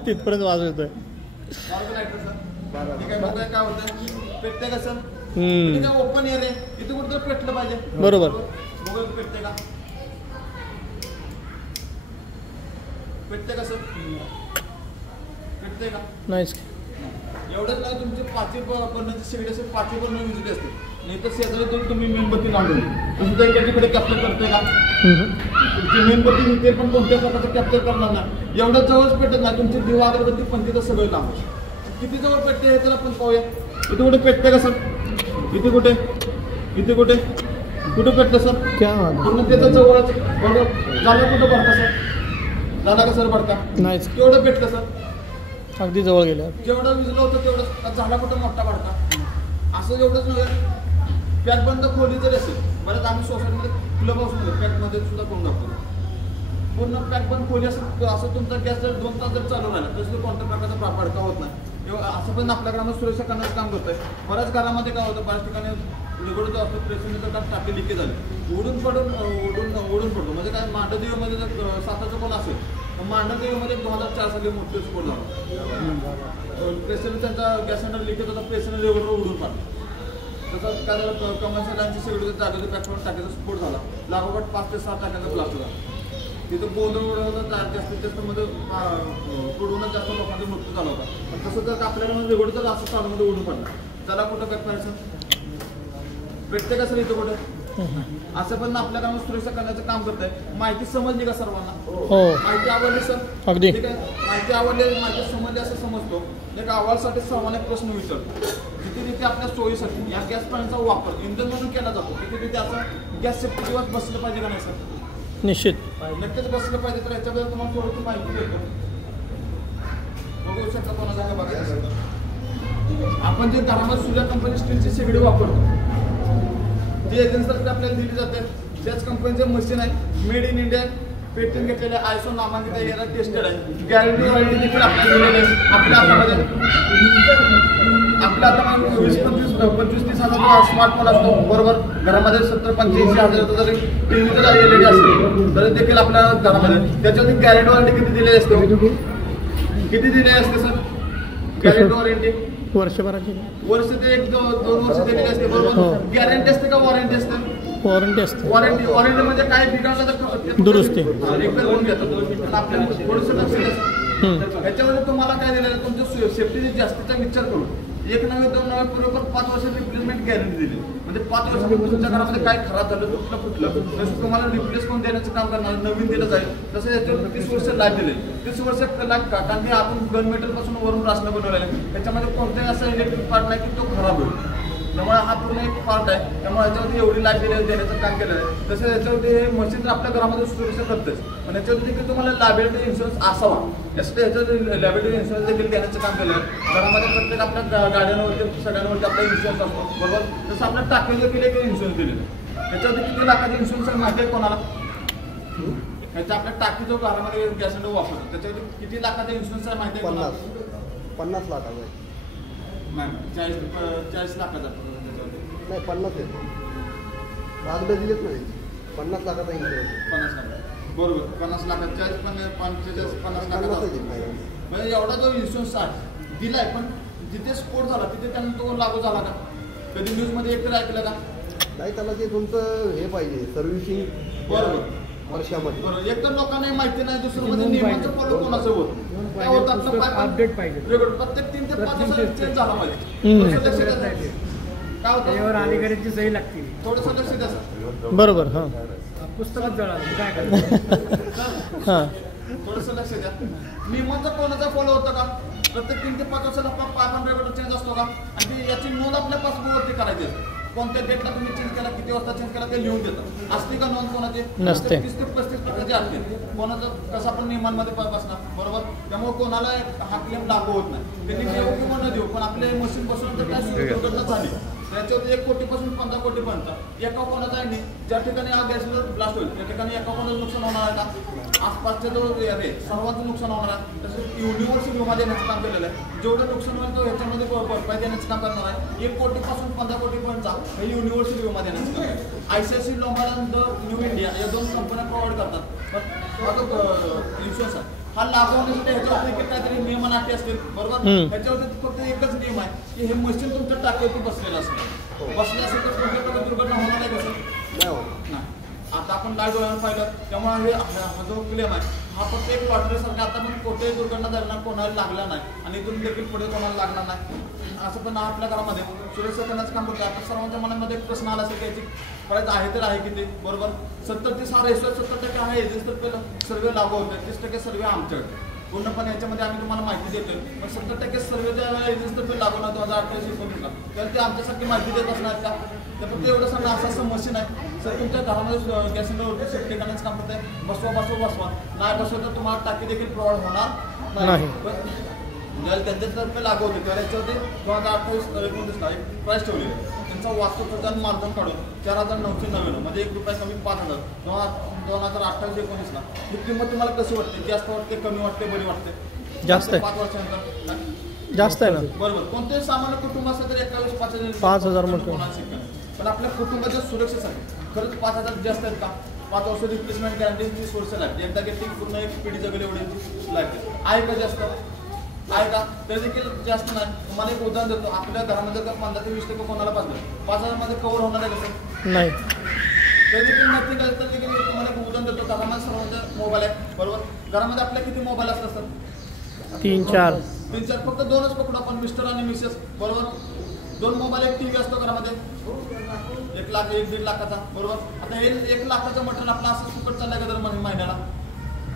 तिथपर्यंत वाज येतोय. मारू का लाईटर सर, ठीक आहे. बघूया काय होतं, पेटते का सर. काय ओपन एअर आहे, इथे कुठं पेटलं पाहिजे बरोबर. बघूया पेटते का, पेटते का सर, पेटते का नाहीच. एवढंच नाही, तुमचे 5 बर्नरची शेगडी असेल, 5 बर्नर विजली असते. नाही तर शेजारी तर तुम्ही मेणबत्ती लावली तसं तर एकाकडे कॅप्चर करतोय का, तुमची मेणबत्ती ते पण कोणत्या प्रकारचं कॅप्चर करणार नाही. एवढं जवळच पेटत नाही. तुमची दिवा अगरबत्ती पण तिथं सगळं लांब. किती जवळ पेटते हे तर आपण पाहूया. इथे कुठे पेटते का सर, इथे कुठे, इथे कुठे, कुठे पेटतं सर, पूर्ण त्याचं जवळच बरोबर. झालं कुठं भरता सर, झाला का सर भरता, नाहीच. केवढं पेटलं सर, अगदी जवळ गेलं. जेवढं विजलं होतं तेवढं झाला कुठं मोठा भडका. असं एवढंच नव्हे, पॅक बंद खोली जरी असेल, बरंच आम्ही सोसायटीमध्ये क्लब हाऊसमध्ये पॅकमध्ये सुद्धा करून टाकतो. पूर्ण पॅक बंद खोली असेल, असं तुमचा गॅस जर 2 तास जर चालू राहिला तर कोणत्या प्रकारचा भडका होत नाही. असं पण आपल्या घरामध्ये सुरक्षा करण्याचं काम करत आहे. बऱ्याच घरामध्ये काय होतं, बऱ्याच ठिकाणी रेगोड जो असतो प्रेशरने तर टाकी लिकेज झाली, ओढून पडतो. म्हणजे काय, मांडदेवीमध्ये जर 7चं कोण असेल तर मांडदेवीमध्ये 2004 साली मोठे स्फोट झाला. प्रेशरने त्यांचा गॅस सिलेंडर लिकेज होता, प्रेशरने रेगोडवर उडून पाडला. तसं काय झालं, कमर्शियल लाईनची शेगडी जागेच्या पॅकवर टाक्याचा स्फोट झाला. लागोपाठ 5 ते 6 टाक्याचा ब्लास्ट झाला. तिथं गोंधळ उडवलं, जास्तीत जास्त मध्ये उडवूनच जास्त लोकांचा मृत्यू झाला होता. पण तसं जर आपल्याकडे रेगोड तर असं चालूमध्ये उडून पडला, त्याला कुठं पेटवायचं, पेटते का सर इथं कुठे. असं पण आपल्या गावात सुरक्षा करण्याचं काम करत आहे. माहिती समजली का सर्वांना, माहिती आवडली सर, अगदी ठीक आहे. माहिती आवडली, माहिती समजली असं समजतो. एक अहवालसाठी सर्वांना एक प्रश्न विचारतो, किती तिथे आपल्या सोयीसाठी या गॅस पाण्याचा वापर इंधन म्हणून केला जातो, किती तिथे असं गॅस सेफ्टी दिवस बसलं पाहिजे का नाही सर, निश्चित नक्कीच बसलं पाहिजे. तर याच्याबद्दल तुम्हाला थोडं माहिती देतो. बघू शकता कोणाला बघायचं. आपण जे घरामध्ये सूर्या कंपनी स्टीलची शेगडी वापरतो, जी एजन्सीतर्फे आपल्याला दिली जाते, त्याच कंपनीचे मशीन आहे, मेड इन इंडिया पेटंट घेतलेले आयसो नामांकित याला टेस्टेड आहे. गॅरंटी वॉरंटी देखील आपली दिलेली आहे. आपल्या हातामध्ये 20-25-30 हजार स्मार्टफोन असतो बरोबर. घरामध्ये 70-85 हजार जरी टीव्ही जर LED असेल तरी देखील आपल्या घरामध्ये त्याच्यावरती गॅरंटी वॉरंटी किती दिलेली असते? किती दिलेली असते सर गॅरंटी वॉरंटी? वर्षभराची वर्ष ते 1-2 वर्ष दिलेली असते बरोबर. गॅरंटी असते का वॉरंटी असते? वॉरंटी असते. वॉरंटी म्हणजे काय बिघडलं तर दुरुस्ती. रिपेअर करून घेतात. आपल्याला थोडंसं लक्ष द्यायचं. ह्याच्यामध्ये तुम्हाला काय दिलेलं आहे? तुमच्या सेफ्टीचा जास्तीचा विचार करून 1 नव्हे 2 नव्हे बरोबर 5 वर्ष रिप्लेसमेंट गॅरंटी दिली. म्हणजे 5 वर्षांनी तुमच्या घरामध्ये काय खराब झालं फुटलं तसं तुम्हाला रिप्लेस करून देण्याचं काम करणार, नवीन दिलं जाईल. तसं याच्यावर 30 वर्ष लाईफ दिले. 30 वर्ष लाईफ का? कारण की आपण गन मेटल पासून वरून रासनं बनवलेलं आहे. त्याच्यामध्ये कोणताही असं इलेक्ट्रिक पार्ट नाही की तो खराब होईल. त्यामुळे हा पूर्ण एक पार्ट आहे. त्यामुळे याच्यावरती एवढी लाईफ देण्याचं काम केलं आहे. तसं याच्यावरती हे मशीन आपल्या घरामध्ये सुरक्षा करतेच. पण याच्यावरती देखील तुम्हाला लायबिलिटी इन्शुरन्स असावा यासाठी याच्यावर लायबिलिटी इन्शुरन्स देखील देण्याचं काम केलं आहे. घरामध्ये प्रत्येक आपल्या गाड्यांवरती सगळ्यांवरती आपला इन्शुरन्स असतो बरोबर. तसं आपल्या टाकीवर देखील एक इन्शुरन्स दिलेलं आहे. त्याच्यावरती किती लाखाचा इन्शुरन्स आहे माहिती आहे कोणाला? ह्याच्या आपल्या टाकी जो घरामध्ये गॅस सिलेंडर वापरतो त्याच्यावरती किती लाखाचा इन्शुरन्स आहे माहिती आहे कोणाला? 50 लाखाचा आहे. नाही 40 लाखाचा नाही 50 आहे. कागद दिलेच नाही. 50 लाखाचा इन्शुरन्स. 50 लाख बरोबर. 50 लाखात 45-50 लाखाचा म्हणजे एवढा जो इन्शुरन्स आहे दिलाय. पण जिथे स्फोट झाला तिथे त्यांना तो लागू झाला का? कधी न्यूज मध्ये एकतर ऐकलं का? नाही त्याला ते तुमचं हे पाहिजे सर्व्हिसिंग बरोबर वर्षामध्ये. बरोबर. एकतर लोकांना माहिती नाही. दुसरं म्हणजे नियमांचं फॉलो कोणाचं होत काय होतं आपलं अपडेट पाहिजे. प्रत्येक 3 ते 5 वर्षात चेंज झाला पाहिजे. काय होतं त्यावर अधिकाऱ्यांची सही लागते. थोडंसं लक्ष द्या सर. बरोबर. हां पुस्तकच जळालं काय करायचं? हां थोडंसं लक्ष द्या. नियमांचा कोणाचा फॉलो होतं का? प्रत्येक 3 ते 5 वर्षाला आपला पायपन रेकॉर्ड चेंज असतो का? आणि याची नोंद आपल्या पासबुकवरती करायची असते. कोणत्या डेटला तुम्ही चेंज केला, किती वाजता चेंज केला ते लिहून देतात. असते का नोंद कोणाची? नसते. 30 ते 35 प्रकारचे असते. कोणाचं कसं आपण नियमांमध्ये बसणार बरोबर. त्यामुळे कोणाला हा क्लेम लागू होत नाही. त्यांनी देऊ किंवा न देऊ पण आपले मशीन बसून तर काय दुर्घटना झाली त्याच्यावरती 1 कोटीपासून 15 कोटीपर्यंत एका कोणाचा आहे नाही. ज्या ठिकाणी हा गॅस सिलेंडर ब्लास्ट होईल त्या ठिकाणी एका कोणाचं नुकसान होणार आहे का? आसपासच्या जो आहे सर्वांचं नुकसान होणार आहे. तसंच युनिव्हर्सिटी विमा देण्याचं काम केलेलं आहे. जेवढं नुकसान होईल तो ह्याच्यामध्ये भरपाई देण्याचं काम करणार आहे. 1 कोटीपासून 15 कोटीपर्यंत हे युनिव्हर्सिटी विमा देण्याचं काम आहे. ICICI लोंबार्ड आणि न्यू इंडिया या 2 कंपन्या प्रोव्हाइड करतात. पण हा जो इन्शुरन्स आहे हा लागू होण्यासाठी ह्याच्यावरती काहीतरी नियम आणि अटी असतील बरोबर. ह्याच्यावरती फक्त एकच नियम आहे की हे मशीन तुमच्या टाकीवरती बसलेलं असतं. बसले असेल तर कोणत्या प्रकारे दुर्घटना होणार नाही कसं नाही होत. नाही. आता आपण लाईव्ह डोळ्यानं पाहिलं त्यामुळे हा जो क्लेम आहे हा फक्त एक लॉटरीसारखा आता पण कोणत्याही दुर्घटना झाली कोणाला लागला नाही आणि इथून देखील पुढे कोणाला लागणार नाही. असं पण आपल्या घरामध्ये सुरक्षा करण्याचं काम करतो. आता सर्वांच्या मनामध्ये एक प्रश्न आला असेल की याची प्राईस आहे तर आहे किती बरोबर. 70% आहे एजन्सतर्फे सर्वे लागू होते. 30% सर्वे आमच्याकडे पूर्णपणे याच्यामध्ये आम्ही तुम्हाला माहिती देतोय. पण 70% सर्वे ज्या एजन्सतर्फे लागू ना 2028-19 त्याला ते आमच्यासाठी माहिती देत असणार का? तर फक्त एवढं सांगा असं मशीन आहे सर तुमच्या घरामध्ये गॅस सिलेंडरवरती सेफ्टी करण्याचं काम करत आहे. बसवा नाही बसवा तर तुम्हाला टाकी देखील प्रोव्हाइड होणार नाही. ज्यावेळेला त्यांच्यातर्फे लागू होते त्यावेळेला याच्यावरती 2028-19 एक प्राईस ठेवली आहे. त्यांचा वास्तवचा मानधन काढून 4,999 म्हणजे ₹1 कमी 5,000. 2028-19 ही किंमत तुम्हाला कशी वाटते? जास्त वाटते, कमी वाटते, बरी वाटते? जास्त आहे. 5 वर्षानंतर जास्त आहे ना. बरोबर. कोणतेही सामान्य कुटुंब असेल तर 5,000 म्हटलं. पण आपल्या कुटुंबाच्या सुरक्षेसाठी खरंच 5,000 जास्त आहेत का? 5 वर्ष रिप्लेसमेंट गॅरंटी ही सोर्स लाईफ एकदा घेतली पूर्ण एक पिढी जगली एवढी लाईफ आहे का? जास्त आहे का? तर देखील जास्त नाही. तुम्हाला एक उदाहरण देतो. आपल्या घरामध्ये जर 15 ते 20% कोणाला पाहिजे 5,000 मध्ये कव्हर होणार आहे कसं नाही. तर देखील नक्की काय तर देखील तुम्हाला एक उदाहरण देतो. घरामध्ये सर्वांचा मोबाईल आहे बरोबर. घरामध्ये आपल्या किती मोबाईल असतात सर? 3-4 फक्त 2च पकडू आपण मिस्टर आणि मिसेस बरोबर. 2 मोबाईल 1 TV असतो घरामध्ये. 1 लाख 1-1.5 लाखाचा बरोबर. आता हे 1 लाखाचं मटेरियल आपलं असं फुकट चाललंय का दर महिन्याला?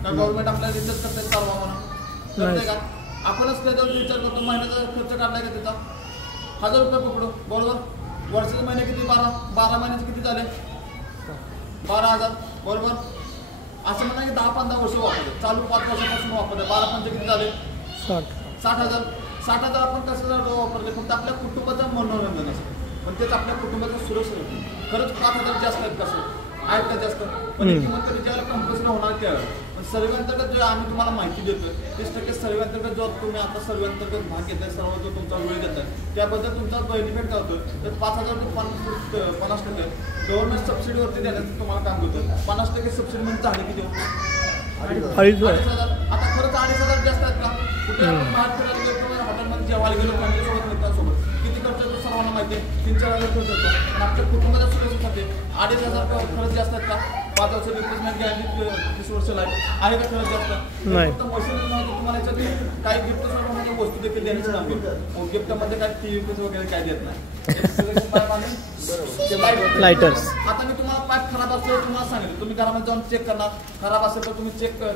का गव्हर्नमेंट आपल्याला रिचार्ज करते चालवा म्हणून करते का? आपणच त्याच्यावर रिचार्ज करतो. महिन्याचा खर्च काढलाय का त्याचा? 1,000 रुपये पकडू बरोबर. वर्षाचे महिने किती? 12 महिन्याचे किती झाले? 12,000 बरोबर. असं म्हणा की 10-15 वर्ष वापरते चालू 5 वर्षापासून वापरते. 12 किती झाले? 60,000. 60,000 आपण कसं वापरले? फक्त आपल्या कुटुंबाचं मनोरंजन असतं पण तेच आपल्या कुटुंबाचं सुरक्षित होतं. खरंच 5,000 जास्त आहेत कसं? आहेत का जास्त पण ही किंमत कधी ज्यावेळेला कंपल्सरी होणार त्यावेळेला पण सर्वे अंतर्गत जो आम्ही तुम्हाला माहिती देतोय 30% सर्वे अंतर्गत जो तुम्ही आता सर्वे अंतर्गत भाग घेताय सर्व जो तुमचा वेळ देताय त्याबद्दल तुमचा बेनिफिट काय होतो तर 5,000 ते 50% गव्हर्नमेंट सबसिडीवरती देण्याचं तुम्हाला काम करतो 50% सबसिडी म्हणजे झाली किती 2,500 आता खरंच 2,500 जास्त आहेत का कुठे आपण बाहेर फिरायला गेलो हॉटेलमध्ये जेवायला गेलो फॅमिलीसोबत मित्रांसोबत किती खर्च येतो सर्वांना माहिती आहे 3-4 हजार खर्च येतो पण आपल्या कुटुंबाच्या सुरक्षेसाठी 2,500 खरंच जास्त आहेत का 5 वर्ष रिप्लेसमेंट गॅरंटी 30 वर्ष आहे का खरंच जास्त नाही. फक्त मशीन नव्हतं तुम्हाला याच्यात काही गिफ्ट स्वरूपामध्ये वस्तू देखील देण्याचं काम करतो गिफ्टमध्ये काय टीव्ही वगैरे काय देत नाही लायटर्स आता मी तुम्हाला पाईप खराब असतो तुम्हाला सांगितलं तुम्ही घरामध्ये जाऊन चेक करणार खराब असेल तर तुम्ही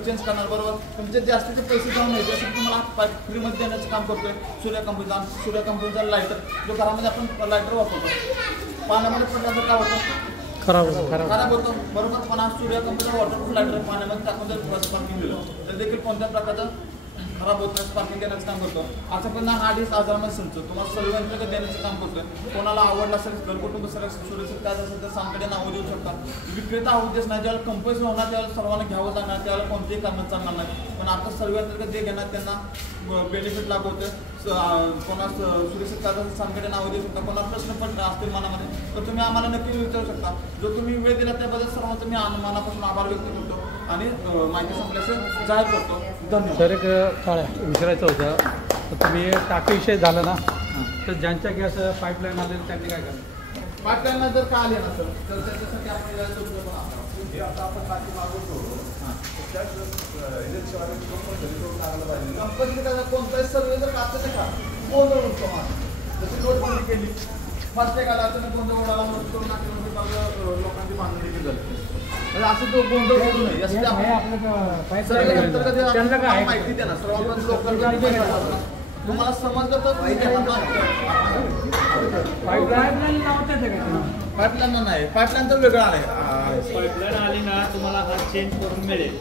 चेंज करणार बरोबर तुमचे जास्तीचे पैसे जाऊन नाही त्यासाठी तुम्हाला पाईप फ्रीमध्ये देण्याचं काम करतोय सूर्या कंपनीचा लायटर जो घरामध्ये आपण लायटर वापरतो पाण्यामध्ये पडल्याचं काय होतं खराब होतं बरोबर पण आज सूर्या कंपनीचा वॉटरप्रूफ लायटर पाण्यामध्ये टाकून जर स्पार्किंग दिलं तर देखील कोणत्या प्रकारचं खराब होत नाही स्पार्किंग देण्याचं काम करतो असं पण 2,500 मध्ये संच तुम्हाला सर्व अंतर्गत देण्याचं काम करतोय कोणाला आवडलं असेल घरकुटुंब सुरक्षित काय असेल तर सांगकडे नावं देऊ शकता विक्रेता हा उद्देश नाही ज्यावेळेला कंपल्सरी होणार त्यावेळेला सर्वांना घ्यावं लागणार त्यावेळेला कोणतेही कामं चालणार नाही पण आता सर्व अंतर्गत जे घेणार त्यांना बेनिफिट लागू होतं कोणा सुरक्षित कार्याचं सांगकडे नावं देऊ शकता कोणाला प्रश्न पण असतील मनामध्ये तर तुम्ही आम्हाला नक्की विचारू शकता जो तुम्ही वेळ दिला त्याबद्दल सर्वांचा मी मनापासून आभार व्यक्त करतो आणि माहिती संपल्याचं जाहीर करतो धन्यवाद. सर एक विचारायचं होतं तर तुम्ही टाकीविषयी झालं ना तर ज्यांच्या गॅस पाईपलाईन आले त्यांनी काय करायचं पाईपलाईनला जर का आले ना सर तर त्याच्यासाठी आपण आता आपण टाकी मागवतो कंपनी कोणताही सर्वे जर काढतो का गोंधळ उठतो मला जशी नोटबंदी केली फर्स्ट एक आला तर गोंधळ उडाला लोकांची बांधणी देखील झाली असं तो गोंधळ होऊ नये माहिती द्या ना सर्वांना लोकांना तुम्हाला समजलं तर पाईपलाईन नाही पाईपलाईन तर वेगळं आहे पाईपलाईन आली ना तुम्हाला हा चेंज करून मिळेल